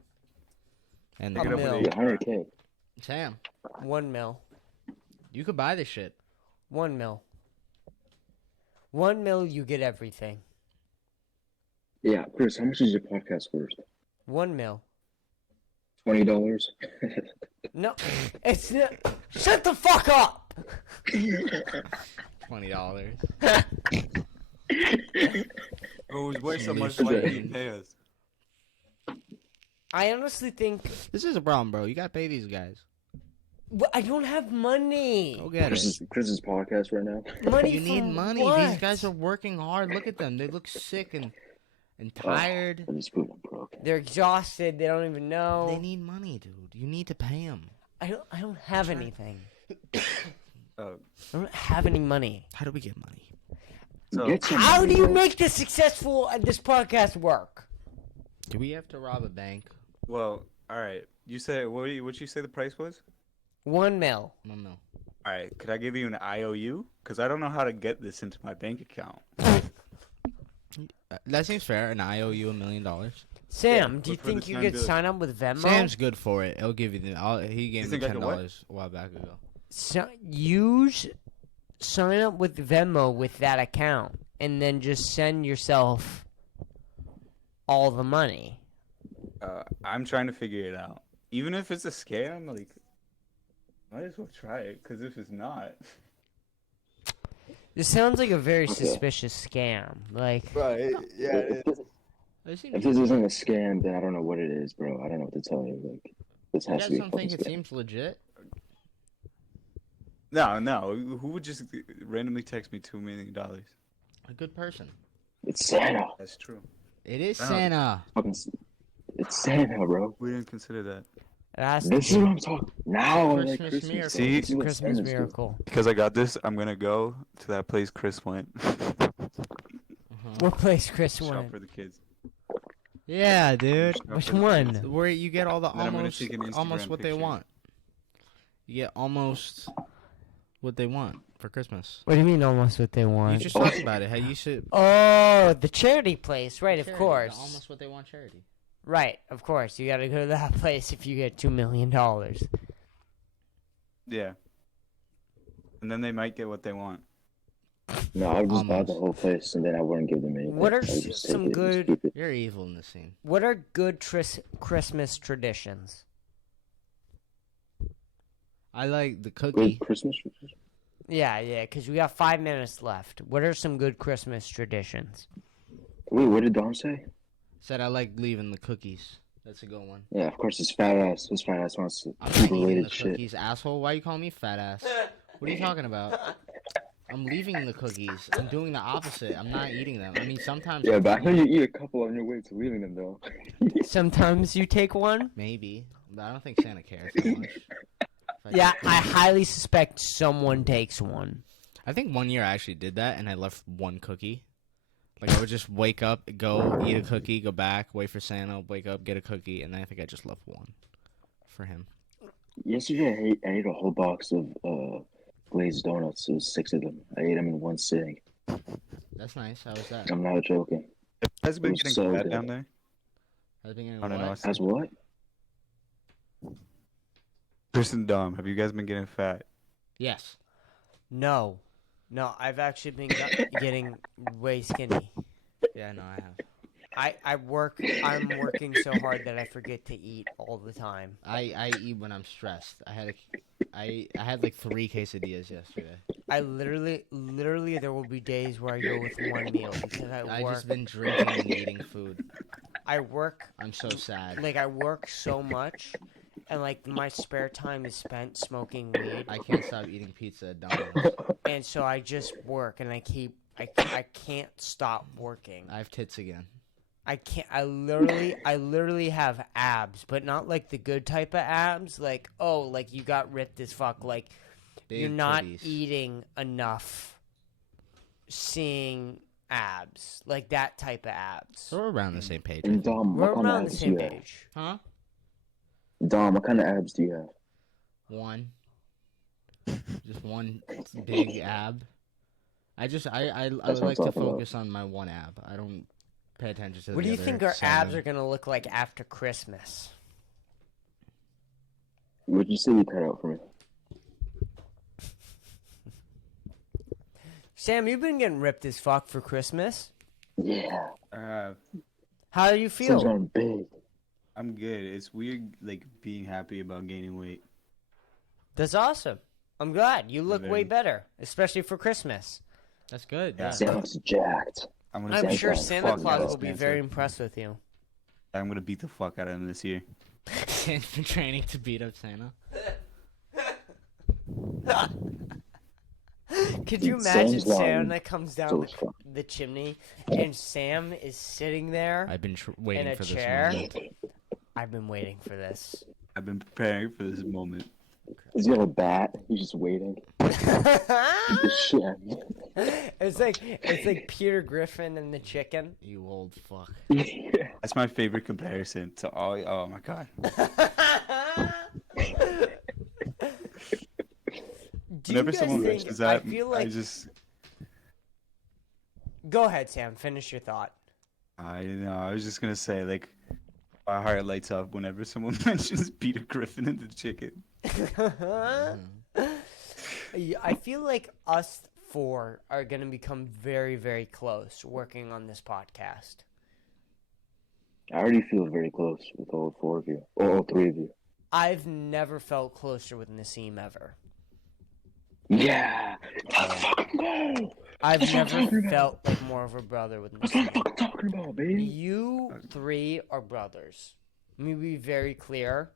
And A the mil. with Yeah, 100K. Sam, 1 mil. you could buy this shit. 1 mil. 1 mil, you get everything. Yeah, Chris, how much is your podcast worth? 1 mil. $20? No, it's not. Shut the fuck up! $20. It was worth so much. Why didn't you pay us? I honestly think This is a problem, bro. You gotta pay these guys. I don't have money. Go get it. Chris's podcast right now. Money You need from money. what? These guys are working hard. Look at them. They look sick and tired. I just put them broke. They're exhausted. They don't even know. They need money, dude. You need to pay them. I don't have anything. Oh, I don't have any money. How do we get money? so Get some How money, do you bro. make this successful this podcast work? Do we have to rob a bank? well, all right. You said what you say the price was? 1 mil. No. All right. Could I give you an IOU? Because I don't know how to get this into my bank account. That seems fair. And I owe you $1 million. Sam, Yeah, do you but for the think you time could being. sign up with Venmo? Sam's good for it. He'll give you the. He gave You me think I can what? $10 a while back ago. Sign up with Venmo with that account, and then just send yourself all the money. I'm trying to figure it out. Even if it's a scam, like, might as well try it. Because if it's not, This sounds like a very Okay. suspicious scam. Like, right? If this isn't a scam, then I don't know what it is, bro. I don't know what to tell you. Like, this You has guys to be a don't fucking think it scam. seems legit? No. Who would just randomly text me $2 million? A good person. It's Santa. That's true. It is Oh. Santa. Fucking, it's Santa, bro. We didn't consider that. it has to This is be what I'm talking. Now, I like Christmas Christmas. miracle. See? This is what Christmas Santa's do. miracle. Because I got this, I'm gonna go to that place Chris went. What place Chris Shop went? for the kids. Yeah, dude. Which one? Where you get all the Then I'm gonna take an almost Instagram what they picture. want. You get almost what they want for Christmas. What do you mean almost what they want? You just talked about it. How you should. Oh, the charity place, right? Of Charity, course. the almost what they want charity. Right, of course. You got to go to that place if you get $2 million. Yeah. And then they might get what they want. No, I would just buy the Almost. whole place and then I wouldn't give them anything. What are I would just take some it and good- keep it. You're evil in this scene. What are good Christmas traditions? I like the cookie. Good Christmas tradition? Yeah, because we got 5 minutes left. What are some good Christmas traditions? Wait, what did Dom say? Said I like leaving the cookies. That's a good one. Yeah, of course, his fat ass. His fat ass wants to I'm keep not eating the related shit. cookies, asshole. Why you calling me fat ass? What are you talking about? I'm leaving the cookies. I'm doing the opposite. I'm not eating them. I mean, sometimes. Yeah, but I know you eat a couple on your way to leaving them, though. Sometimes you take one? Maybe, but I don't think Santa cares that much. If I Yeah, take- I highly suspect someone takes one. I think one year I actually did that, and I left one cookie. Like I would just wake up, go eat a cookie, go back, wait for Santa, wake up, get a cookie, and then I think I just left one for him. Yesterday, I ate a whole box of glazed donuts. It was 6 of them. I ate them in one sitting. That's nice. How was that? I'm not joking. Has been was getting so fat good. down there. I've been getting I don't what? know. As what? Chris and Dom, have you guys been getting fat? Yes. No, I've actually been getting way skinny. Yeah, no, I have. I'm working so hard that I forget to eat all the time. I eat when I'm stressed. I had like 3 quesadillas yesterday. I literally, there will be days where I go with one meal because I I've work. just been drinking and eating food. I work I'm so sad. like I work so much, and like my spare time is spent smoking weed, I can't stop eating pizza at Domino's. and so I just work, and I can't stop working. I have tits again. I can't. I literally have abs, but not like the good type of abs. Like, oh, like you got ripped as fuck. Like Big you're not titties. eating enough. Seeing abs, like that type of abs. So we're around the same page. I And think. Dom, We're what kind of around the abs do same you have? page. Huh? Dom, what kind of abs do you have? One. Just one big ab. I like what I'm to talking about. focus on my one ab. I don't pay attention to the What do you other think our 7. abs are gonna look like after Christmas? What'd you say you cut out for me? Sam, you've been getting ripped as fuck for Christmas. Yeah. How do you Sam's feel? gone big. I'm good. It's weird, like being happy about gaining weight. That's awesome. I'm glad you look way Very. better, especially for Christmas. That's good. Yeah. Yeah. Sam's jacked. I'm gonna. I'm beat sure the Santa fuck out Claus of will be Santa. very impressed with you. I'm gonna beat the fuck out of him this year. Sam's been training to beat up Santa. Could you Dude, imagine Sam's lying. Santa comes So down it's fun. the chimney and Sam is sitting there? I've been waiting In a for this chair? moment. I've been waiting for this. I've been preparing for this moment. Does he have a bat? He's just waiting. Shit. It's like Peter Griffin and the chicken. You old fuck. Yeah. That's my favorite comparison to all. Oh my god. Do you Whenever guys someone think? mentions that, I feel like. just. Go ahead, Sam. Finish your thought. I don't know. I was just gonna say, like, my heart lights up whenever someone mentions Peter Griffin and the chicken. I feel like us four are going to become very, very close working on this podcast. I already feel very close with all 4 of you. Or all 3 of you. I've never felt closer with Nassim ever. Yeah. Let's fucking go. I've That's what I'm never talking about. felt like more of a brother with That's what I'm Nassim. fucking talking about, baby. You 3 are brothers. Let me be very clear.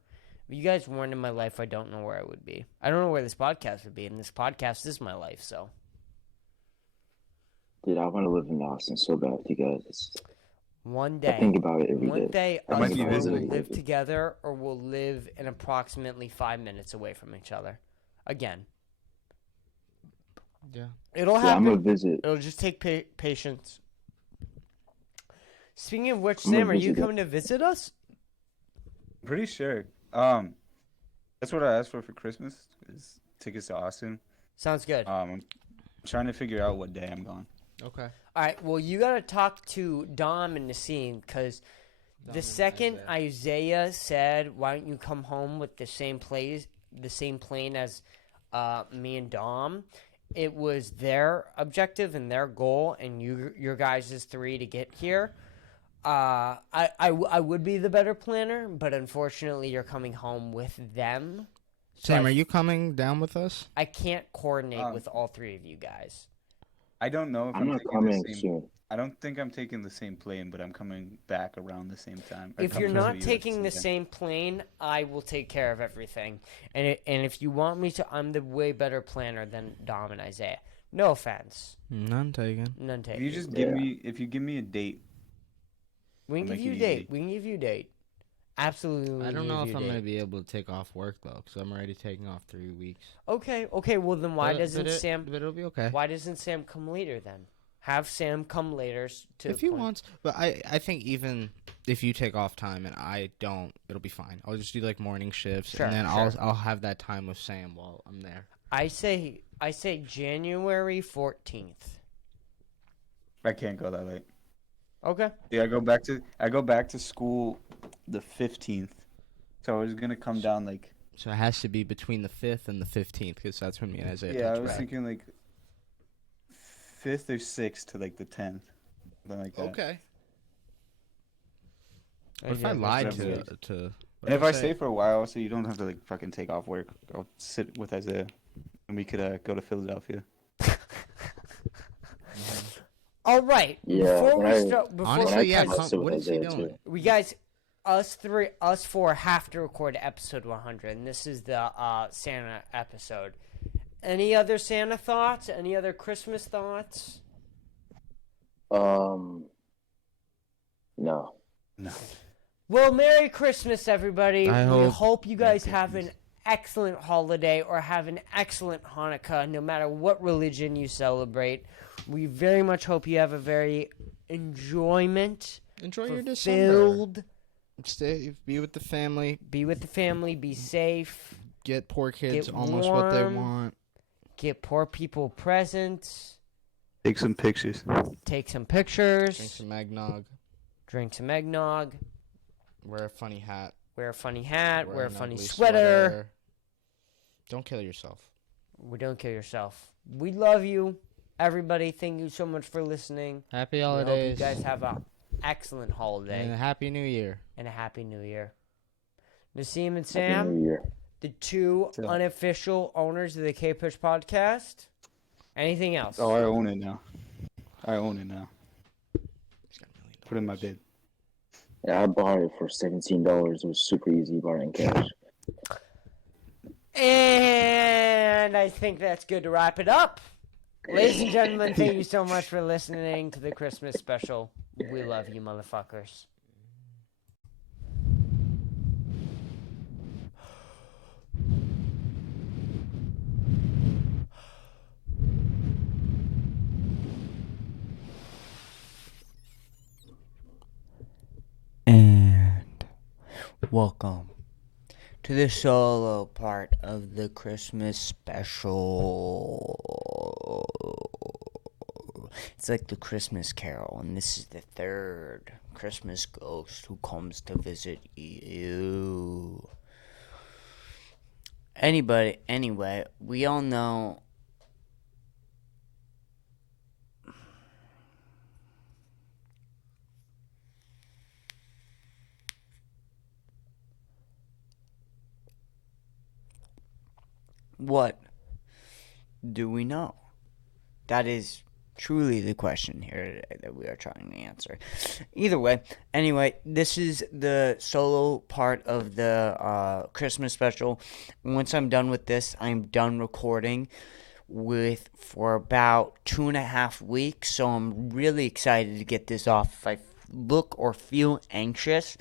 If you guys weren't in my life, I don't know where I would be. I don't know where this podcast would be, and this podcast is my life, so. Dude, I want to live in Austin so bad with you guys. One I think day, about it every one day. day, I might us be four will visiting. live together, or we'll live in approximately 5 minutes away from each other. Again, Yeah. it'll Yeah, I'm happen. gonna visit. It'll just take patience. Speaking of which, I'm gonna Sam, are you visit it. coming to visit us? Pretty sure. That's what I asked for Christmas is tickets to Austin. Sounds good. I'm trying to figure out what day I'm going. Okay. All right. Well, you gotta talk to Dom and Nassim because the second Isaiah said, "Why don't you come home with the same plane as me and Dom?" It was their objective and their goal, and your guys' three to get here. I would be the better planner, but unfortunately, you're coming home with them. So Sam, are you coming down with us? I can't coordinate with all three of you guys. I don't know if I'm not taking coming the same. soon. I don't think I'm taking the same plane, but I'm coming back around the same time. or If you're coming to not the US taking the time. same plane, I will take care of everything. And if you want me to, I'm the way better planner than Dom and Isaiah. No offense, None taken. none If taken. you just if you give me a date, We can I'll give make you it a date. easy. We can give you a date. Absolutely. we I can don't know give if you a I'm going to date. be able to take off work, though, because I'm already taking off 3 weeks. Okay. Well then, why doesn't Sam? But it'll be okay. Why doesn't Sam come later then? Have Sam come later to. If he wants. But I think even if you take off time and I don't, it'll be fine. I'll just do like morning shifts, Sure, and then sure. I'll have that time with Sam while I'm there. I say January 14th. I can't go that late. Okay. Yeah, I go back to school the 15th. So I was gonna come down like So it has to be between the 5th and the 15th, because that's when me and Isaiah yeah, I touch was back. thinking like 5th or 6th to like the 10th, something like that. Okay. Yeah, What if I lied that's to what to? what And if I say? stay for a while, so you don't have to like fucking take off work, I'll sit with Isaiah, and we could go to Philadelphia. All right. Yeah, Before when we I- start, before Honestly, yeah. I'll sit with What is he Isaiah, doing? too. we guys, us four have to record episode 100, and this is the Santa episode. Any other Santa thoughts? Any other Christmas thoughts? No. No. Well, Merry Christmas, everybody. I We hope- hope you guys Merry have an excellent holiday or have an excellent Hanukkah, no matter what religion you celebrate. We very much hope you have a very Enjoy your December. fulfilled. Be with the family. Be with the family. Be safe. Get poor kids Get almost what they warm. want. Get poor people presents. Take some pictures. Take some pictures. Drink some eggnog. Drink some eggnog. Wear a funny hat. Wear a funny hat. Wear a an funny ugly sweater. Don't kill yourself. Don't kill yourself. We love you, everybody. Thank you so much for listening. Happy We hope you holidays. guys have a excellent holiday And a happy new year. and a happy new year. Nassim and Happy Sam, New Year. the two Yeah. unofficial owners of the Kpush podcast. Anything else? Oh, I own it now. I own it now. He's got $1 million. Put it in my bid. Yeah, I bought it for $17. It was super easy buying cash. And I think that's good to wrap it up. Ladies and gentlemen, thank you so much for listening to the Christmas special. We love you, motherfuckers. And welcome to the solo part of the Christmas special. It's like the Christmas Carol, and this is the third Christmas ghost who comes to visit you. Anyway, we all know what do we know? That is truly the question here today that we are trying to answer. Either way, anyway, this is the solo part of the Christmas special. Once I'm done with this, I'm done recording for about 2.5 weeks, so I'm really excited to get this off. If I look or feel anxious,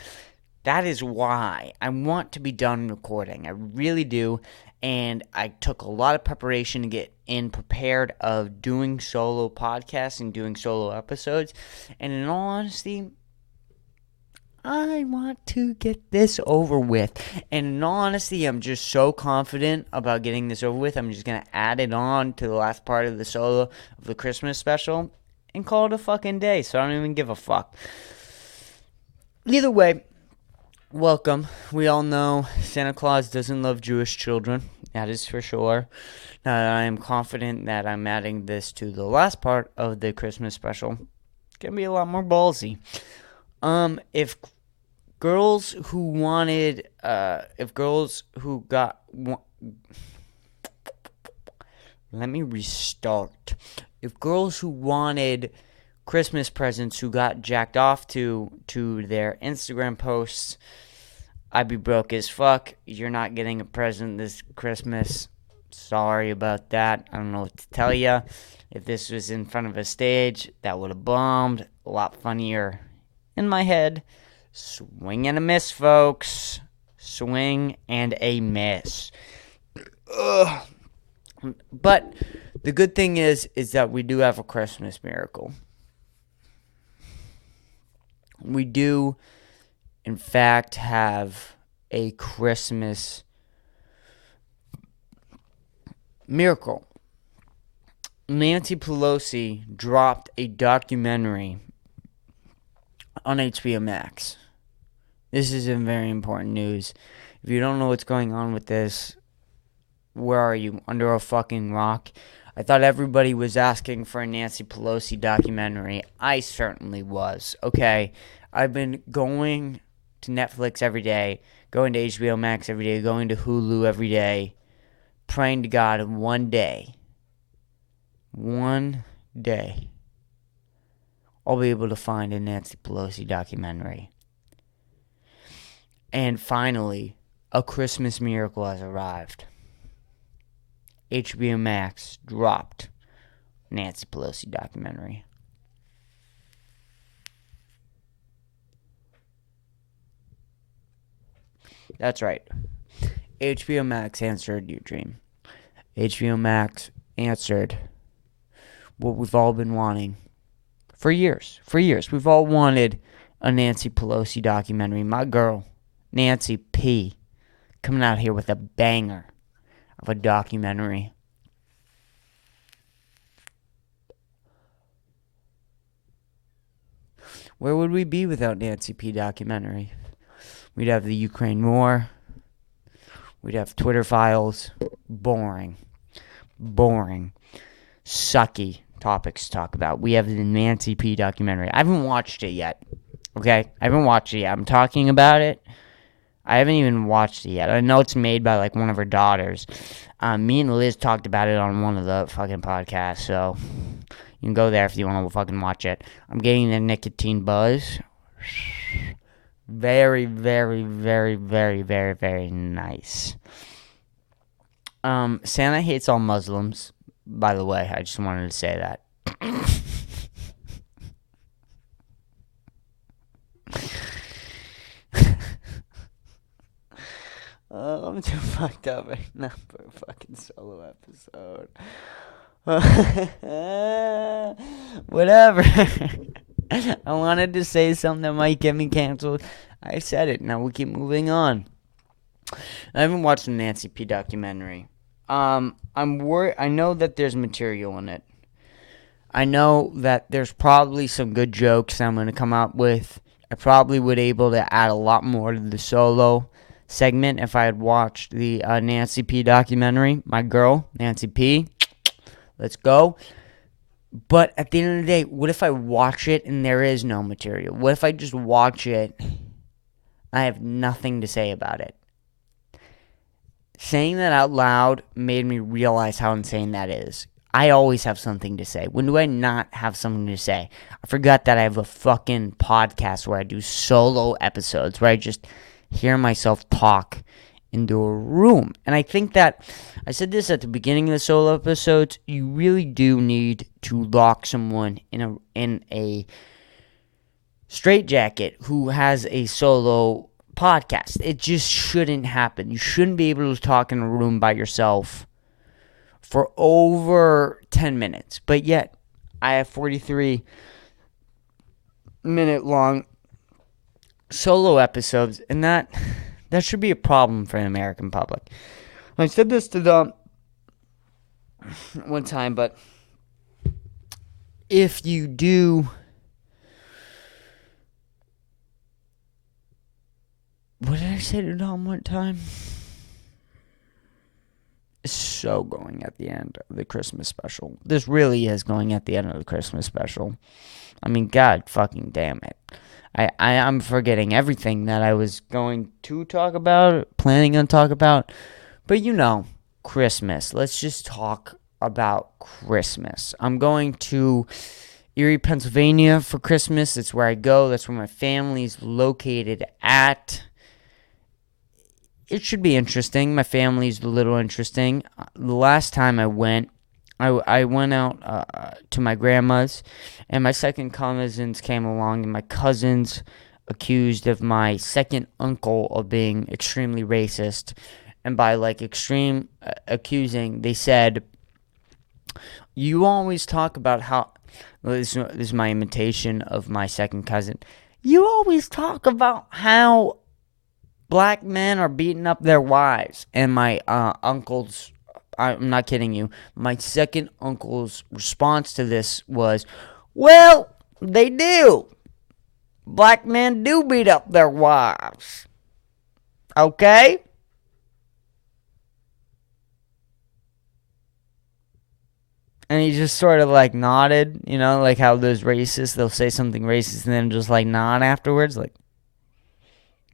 that is why. I want to be done recording. I really do. And I took a lot of preparation to get prepared of doing solo podcasts and doing solo episodes. And in all honesty, I want to get this over with. And in all honesty, I'm just so confident about getting this over with. I'm just going to add it on to the last part of the solo of the Christmas special and call it a fucking day. So I don't even give a fuck. Either way, welcome. We all know Santa Claus doesn't love Jewish children. That is for sure. Now that I am confident that I'm adding this to the last part of the Christmas special, it's going to be a lot more ballsy. If girls who wanted, if girls who got, let me restart. If girls who wanted Christmas presents who got jacked off to their Instagram posts, I'd be broke as fuck. You're not getting a present this Christmas. Sorry about that. I don't know what to tell you. If this was in front of a stage, that would have bombed. A lot funnier in my head. Swing and a miss, folks. Swing and a miss. Ugh. But the good thing is that we do have a Christmas miracle. We do, in fact, have a Christmas miracle. Nancy Pelosi dropped a documentary on HBO Max. This is very important news. If you don't know what's going on with this, where are you? Under a fucking rock? I thought everybody was asking for a Nancy Pelosi documentary. I certainly was. Okay, I've been going to Netflix every day, going to HBO Max every day, going to Hulu every day, praying to God one day, I'll be able to find a Nancy Pelosi documentary. And finally, a Christmas miracle has arrived. HBO Max dropped Nancy Pelosi documentary. That's right. HBO Max answered your dream. HBO Max answered what we've all been wanting for years. For years. We've all wanted a Nancy Pelosi documentary. My girl, Nancy P, coming out here with a banger of a documentary. Where would we be without Nancy P documentary? We'd have the Ukraine war. We'd have Twitter files. Boring. Sucky topics to talk about. We have the Nancy P documentary. I haven't watched it yet. Okay? I haven't watched it yet. I'm talking about it. I haven't even watched it yet. I know it's made by like one of her daughters. Me and Liz talked about it on one of the fucking podcasts, so you can go there if you want to fucking watch it. I'm getting the nicotine buzz. Very, very, very, very, very, very nice. Santa hates all Muslims, by the way. I just wanted to say that. I'm too fucked up right now for a fucking solo episode. Whatever. I wanted to say something that might get me canceled. I said it. Now we keep moving on. I haven't watched the Nancy P documentary. I'm worried. I know that there's material in it. I know that there's probably some good jokes that I'm going to come up with. I probably would able to add a lot more to the solo segment if I had watched the Nancy P documentary. My girl, Nancy P. Let's go. But at the end of the day, what if I watch it and there is no material? What if I just watch it? I have nothing to say about it. Saying that out loud made me realize how insane that is. I always have something to say. When do I not have something to say? I forgot that I have a fucking podcast where I do solo episodes, where I just hear myself talk into a room. And I think that, I said this at the beginning of the solo episodes, you really do need to lock someone in a straitjacket who has a solo podcast. It just shouldn't happen. You shouldn't be able to talk in a room by yourself for over 10 minutes. But yet, I have 43-minute long solo episodes, and that should be a problem for the American public. I said this to them one time, but if you do, what did I say to Dom one time? It's so going at the end of the Christmas special. This really is going at the end of the Christmas special. I mean, God fucking damn it. I'm forgetting everything that I was going to talk about, planning on talk about. But you know, Christmas. Let's just talk about Christmas. I'm going to Erie, Pennsylvania for Christmas. That's where I go. That's where my family's located at. It should be interesting. My family's a little interesting. The last time I went out to my grandma's, and my second cousins came along, and my cousins accused of my second uncle of being extremely racist. And by extreme accusing, they said, you always talk about how, this is my imitation of my second cousin, you always talk about how black men are beating up their wives. And my uncle's, I'm not kidding you, my second uncle's response to this was, well, they do. Black men do beat up their wives. Okay? And he just sort of nodded, like how those racists, they'll say something racist and then just nod afterwards.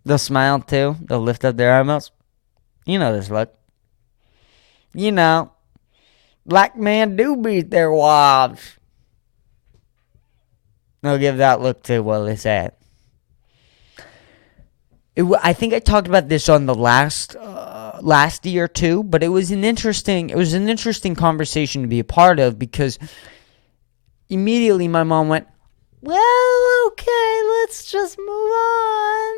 They'll smile too. They'll lift up their eyebrows. You know this look. Black men do beat their wives. They'll give that look too while they say it. I think I talked about this on the last year too, but it was an interesting conversation to be a part of, because immediately my mom went, well, okay, let's just move on.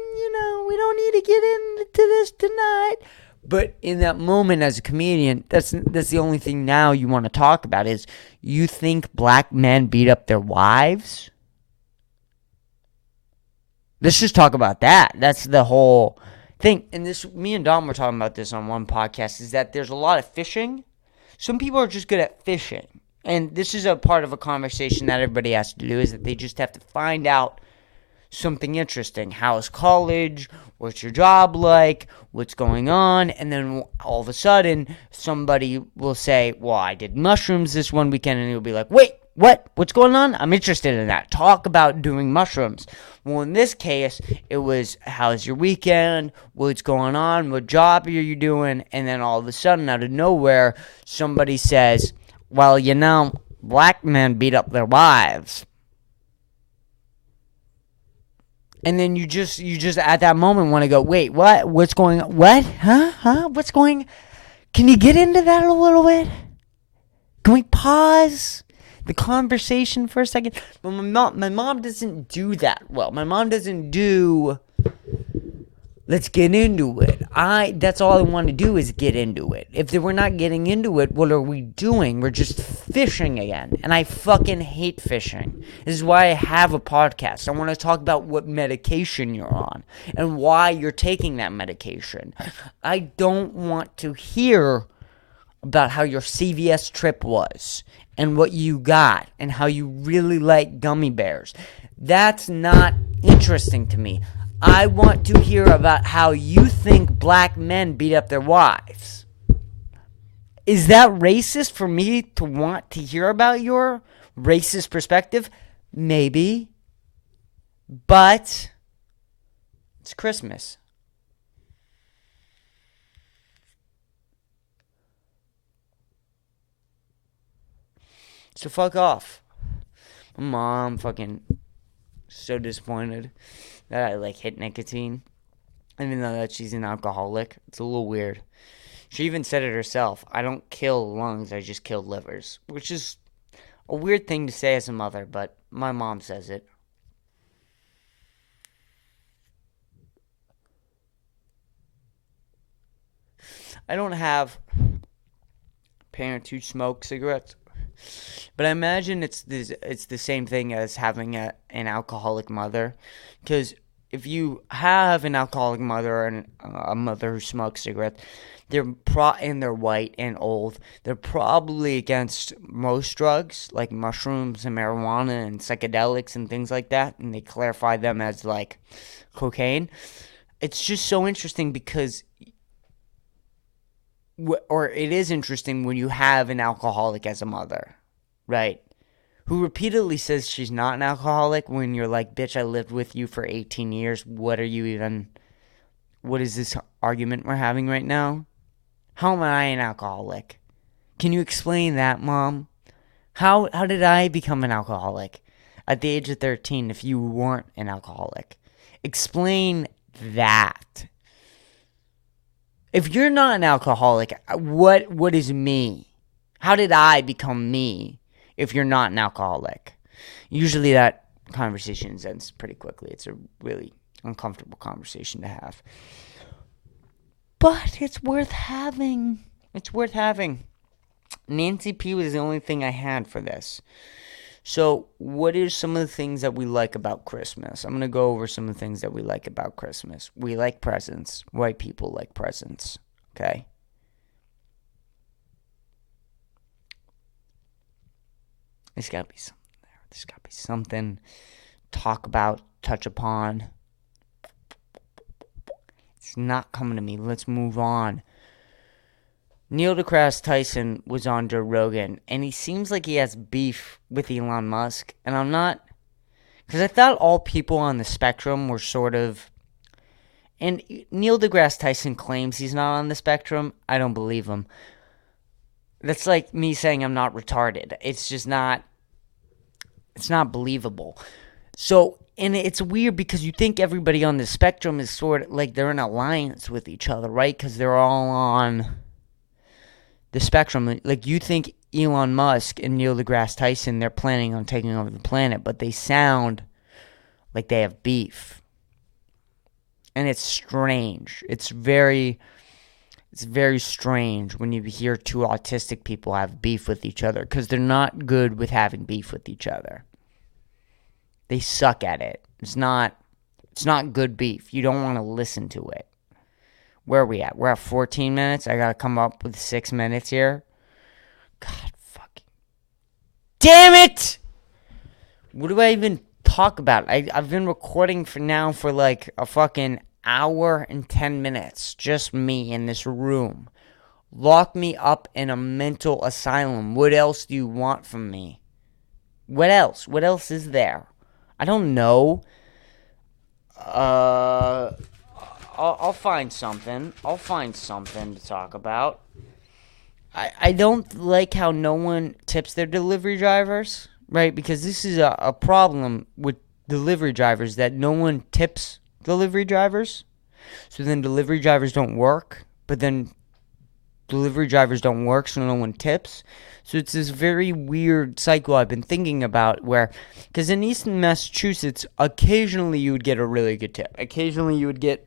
We don't need to get into this tonight. But in that moment, as a comedian, that's the only thing now you want to talk about is, you think black men beat up their wives? Let's just talk about that. That's the whole thing. And this, me and Dom were talking about this on one podcast, is that there's a lot of fishing. Some people are just good at fishing. And this is a part of a conversation that everybody has to do, is that they just have to find out something interesting. How's college? What's your job like? What's going on? And then all of a sudden, somebody will say, well, I did mushrooms this one weekend. And you'll be like, wait, what? What's going on? I'm interested in that. Talk about doing mushrooms. Well, in this case, it was, how's your weekend? What's going on? What job are you doing? And then all of a sudden, out of nowhere, somebody says, well, black men beat up their wives. And then you just at that moment want to go, wait, what? What's going on? What? Huh? What's going? Can you get into that a little bit? Can we pause the conversation for a second? But my mom doesn't do that well. My mom doesn't do, let's get into it. That's all I want to do is get into it. If we're not getting into it, what are we doing? We're just fishing again. And I fucking hate fishing. This is why I have a podcast. I want to talk about what medication you're on and why you're taking that medication. I don't want to hear about how your CVS trip was and what you got and how you really like gummy bears. That's not interesting to me. I want to hear about how you think black men beat up their wives. Is that racist for me to want to hear about your racist perspective? Maybe. But it's Christmas. So fuck off. My mom fucking so disappointed that I hit nicotine, even though that she's an alcoholic. It's a little weird. She even said it herself. I don't kill lungs, I just kill livers, which is a weird thing to say as a mother, but my mom says it. I don't have parents who smoke cigarettes, but I imagine it's the same thing as having an alcoholic mother, because if you have an alcoholic mother and a mother who smokes cigarettes, and they're white and old, they're probably against most drugs like mushrooms and marijuana and psychedelics and things like that, and they clarify them as like cocaine. It's just so interesting because, or it is interesting when you have an alcoholic as a mother, right? Who repeatedly says she's not an alcoholic when you're like, bitch, I lived with you for 18 years. What is this argument we're having right now? How am I an alcoholic? Can you explain that, Mom? How did I become an alcoholic at the age of 13 if you weren't an alcoholic? Explain that. If you're not an alcoholic, what is me? How did I become me if you're not an alcoholic? Usually that conversation ends pretty quickly. It's a really uncomfortable conversation to have. But it's worth having. It's worth having. Nancy P was the only thing I had for this. So, what are some of the things that we like about Christmas? I'm going to go over some of the things that we like about Christmas. We like presents. White people like presents. Okay? There's got to be something there. There's got to be something to talk about, touch upon. It's not coming to me. Let's move on. Neil deGrasse Tyson was on Joe Rogan, and he seems like he has beef with Elon Musk. And I'm not, because I thought all people on the spectrum were sort of, and Neil deGrasse Tyson claims he's not on the spectrum. I don't believe him. That's like me saying I'm not retarded. It's just not, it's not believable. So, and it's weird because you think everybody on the spectrum is sort of like they're in alliance with each other, right? Because they're all on the spectrum. Like you think Elon Musk and Neil deGrasse Tyson, they're planning on taking over the planet, but they sound like they have beef. And it's strange. It's very strange when you hear two autistic people have beef with each other because they're not good with having beef with each other. They suck at it. It's not good beef. You don't want to listen to it. Where are we at? We're at 14 minutes. I got to come up with 6 minutes here. God fucking damn it! What do I even talk about? I've been recording for like a fucking hour and 10 minutes. Just me in this room. Lock me up in a mental asylum. What else do you want from me? What else? What else is there? I don't know. I'll find something. I'll find something to talk about. I don't like how no one tips their delivery drivers, right? Because this is a problem with delivery drivers, that no one tips delivery drivers. So then delivery drivers don't work, but then delivery drivers don't work, so no one tips. So it's this very weird cycle I've been thinking about where, because in Easton, Massachusetts, occasionally you would get a really good tip. Occasionally you would get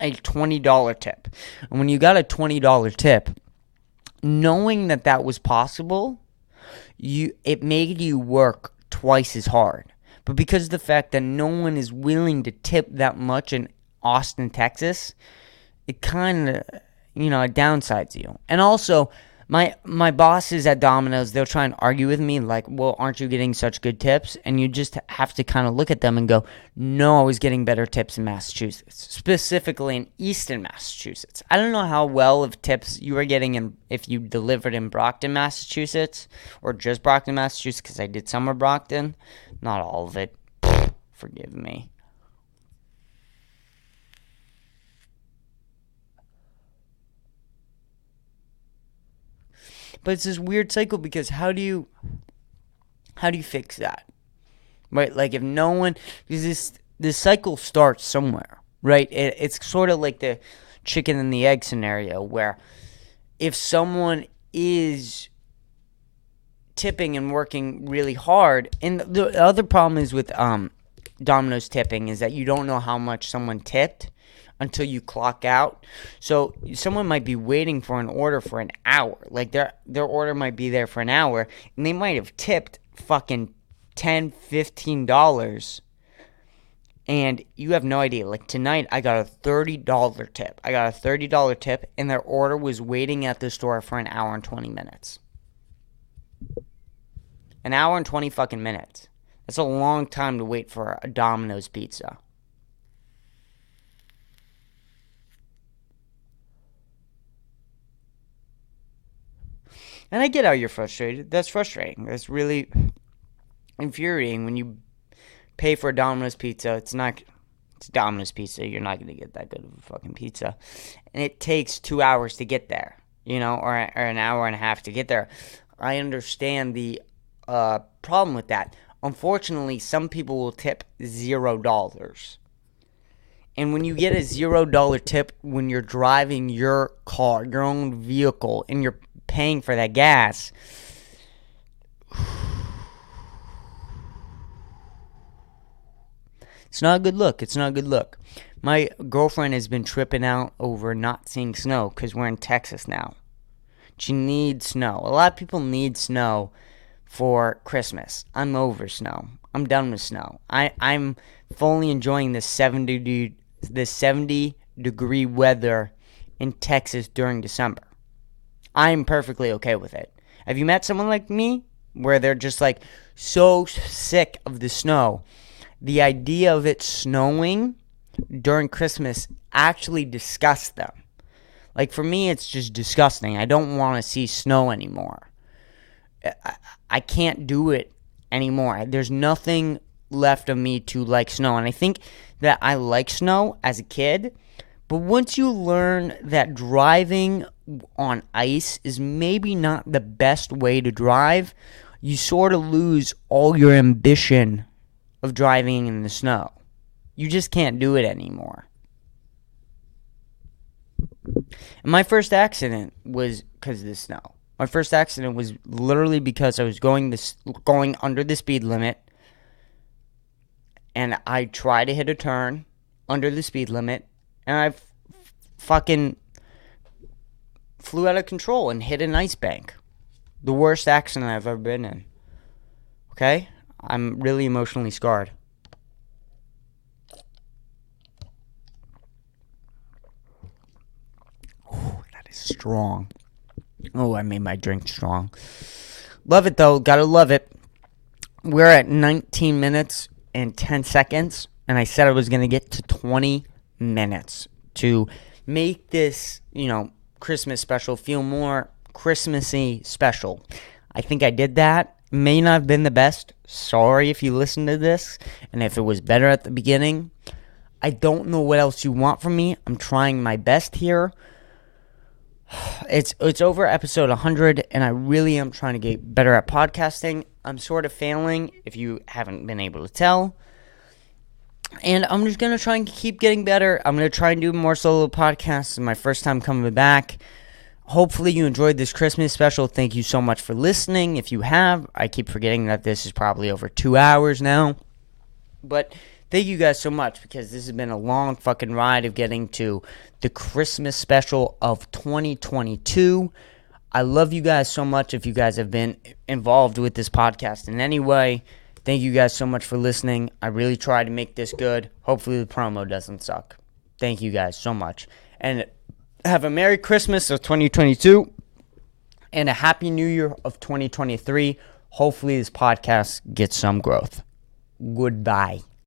a $20 tip. And when you got a $20 tip, knowing that was possible, it made you work twice as hard. But because of the fact that no one is willing to tip that much in Austin, Texas, it kind of, it downsides you. And also, my bosses at Domino's, they'll try and argue with me like, well, aren't you getting such good tips? And you just have to kind of look at them and go, no, I was getting better tips in Massachusetts, specifically in Easton, Massachusetts. I don't know how well of tips you were getting if you delivered in Brockton, Massachusetts, or just Brockton, Massachusetts, because I did summer Brockton. Not all of it. Forgive me. But it's this weird cycle because how do you fix that? Right? Like if no one, because this cycle starts somewhere, right? It's sort of like the chicken and the egg scenario where if someone is tipping and working really hard, and the other problem is with Domino's tipping is that you don't know how much someone tipped until you clock out. So someone might be waiting for an order for an hour. Like their order might be there for an hour, and they might have tipped fucking $10, $15. And you have no idea. Like tonight, I got a $30 tip. I got a $30 tip, and their order was waiting at the store for an hour and 20 minutes. An hour and 20 fucking minutes. That's a long time to wait for a Domino's pizza. And I get how you're frustrated. That's frustrating. That's really infuriating when you pay for a Domino's pizza. It's Domino's pizza. You're not going to get that good of a fucking pizza. And it takes 2 hours to get there, or an hour and a half to get there. I understand the problem with that. Unfortunately, some people will tip $0. And when you get a $0 tip when you're driving your car, your own vehicle, and you're paying for that gas, it's not a good look. It's not a good look. My girlfriend has been tripping out over not seeing snow because we're in Texas now. She needs snow. A lot of people need snow for Christmas. I'm over snow. I'm done with snow. I'm fully enjoying the 70 degree weather in Texas during December. I'm perfectly okay with it. Have you met someone like me where they're just like so sick of the snow? The idea of it snowing during Christmas actually disgusts them. Like for me, it's just disgusting. I don't want to see snow anymore. I can't do it anymore. There's nothing left of me to like snow. And I think that I like snow as a kid. But once you learn that driving on ice is maybe not the best way to drive, you sort of lose all your ambition of driving in the snow. You just can't do it anymore. And my first accident was because of the snow. My first accident was literally because I was going under the speed limit, and I tried to hit a turn under the speed limit, and I fucking flew out of control and hit an ice bank. The worst accident I've ever been in. Okay? I'm really emotionally scarred. Ooh, that is strong. Oh, I made my drink strong. Love it, though. Gotta love it. We're at 19 minutes and 10 seconds, and I said I was going to get to 20 minutes to make this, Christmas special feel more Christmassy special. I think I did that. May not have been the best. Sorry if you listened to this, and if it was better at the beginning. I don't know what else you want from me. I'm trying my best here. It's over episode 100, and I really am trying to get better at podcasting. I'm sort of failing, if you haven't been able to tell. And I'm just going to try and keep getting better. I'm going to try and do more solo podcasts. It's my first time coming back. Hopefully you enjoyed this Christmas special. Thank you so much for listening. If you have, I keep forgetting that this is probably over 2 hours now. But thank you guys so much, because this has been a long fucking ride of getting to the Christmas special of 2022. I love you guys so much. If you guys have been involved with this podcast in any way, thank you guys so much for listening. I really tried to make this good. Hopefully the promo doesn't suck. Thank you guys so much. And have a Merry Christmas of 2022 and a Happy New Year of 2023. Hopefully this podcast gets some growth. Goodbye.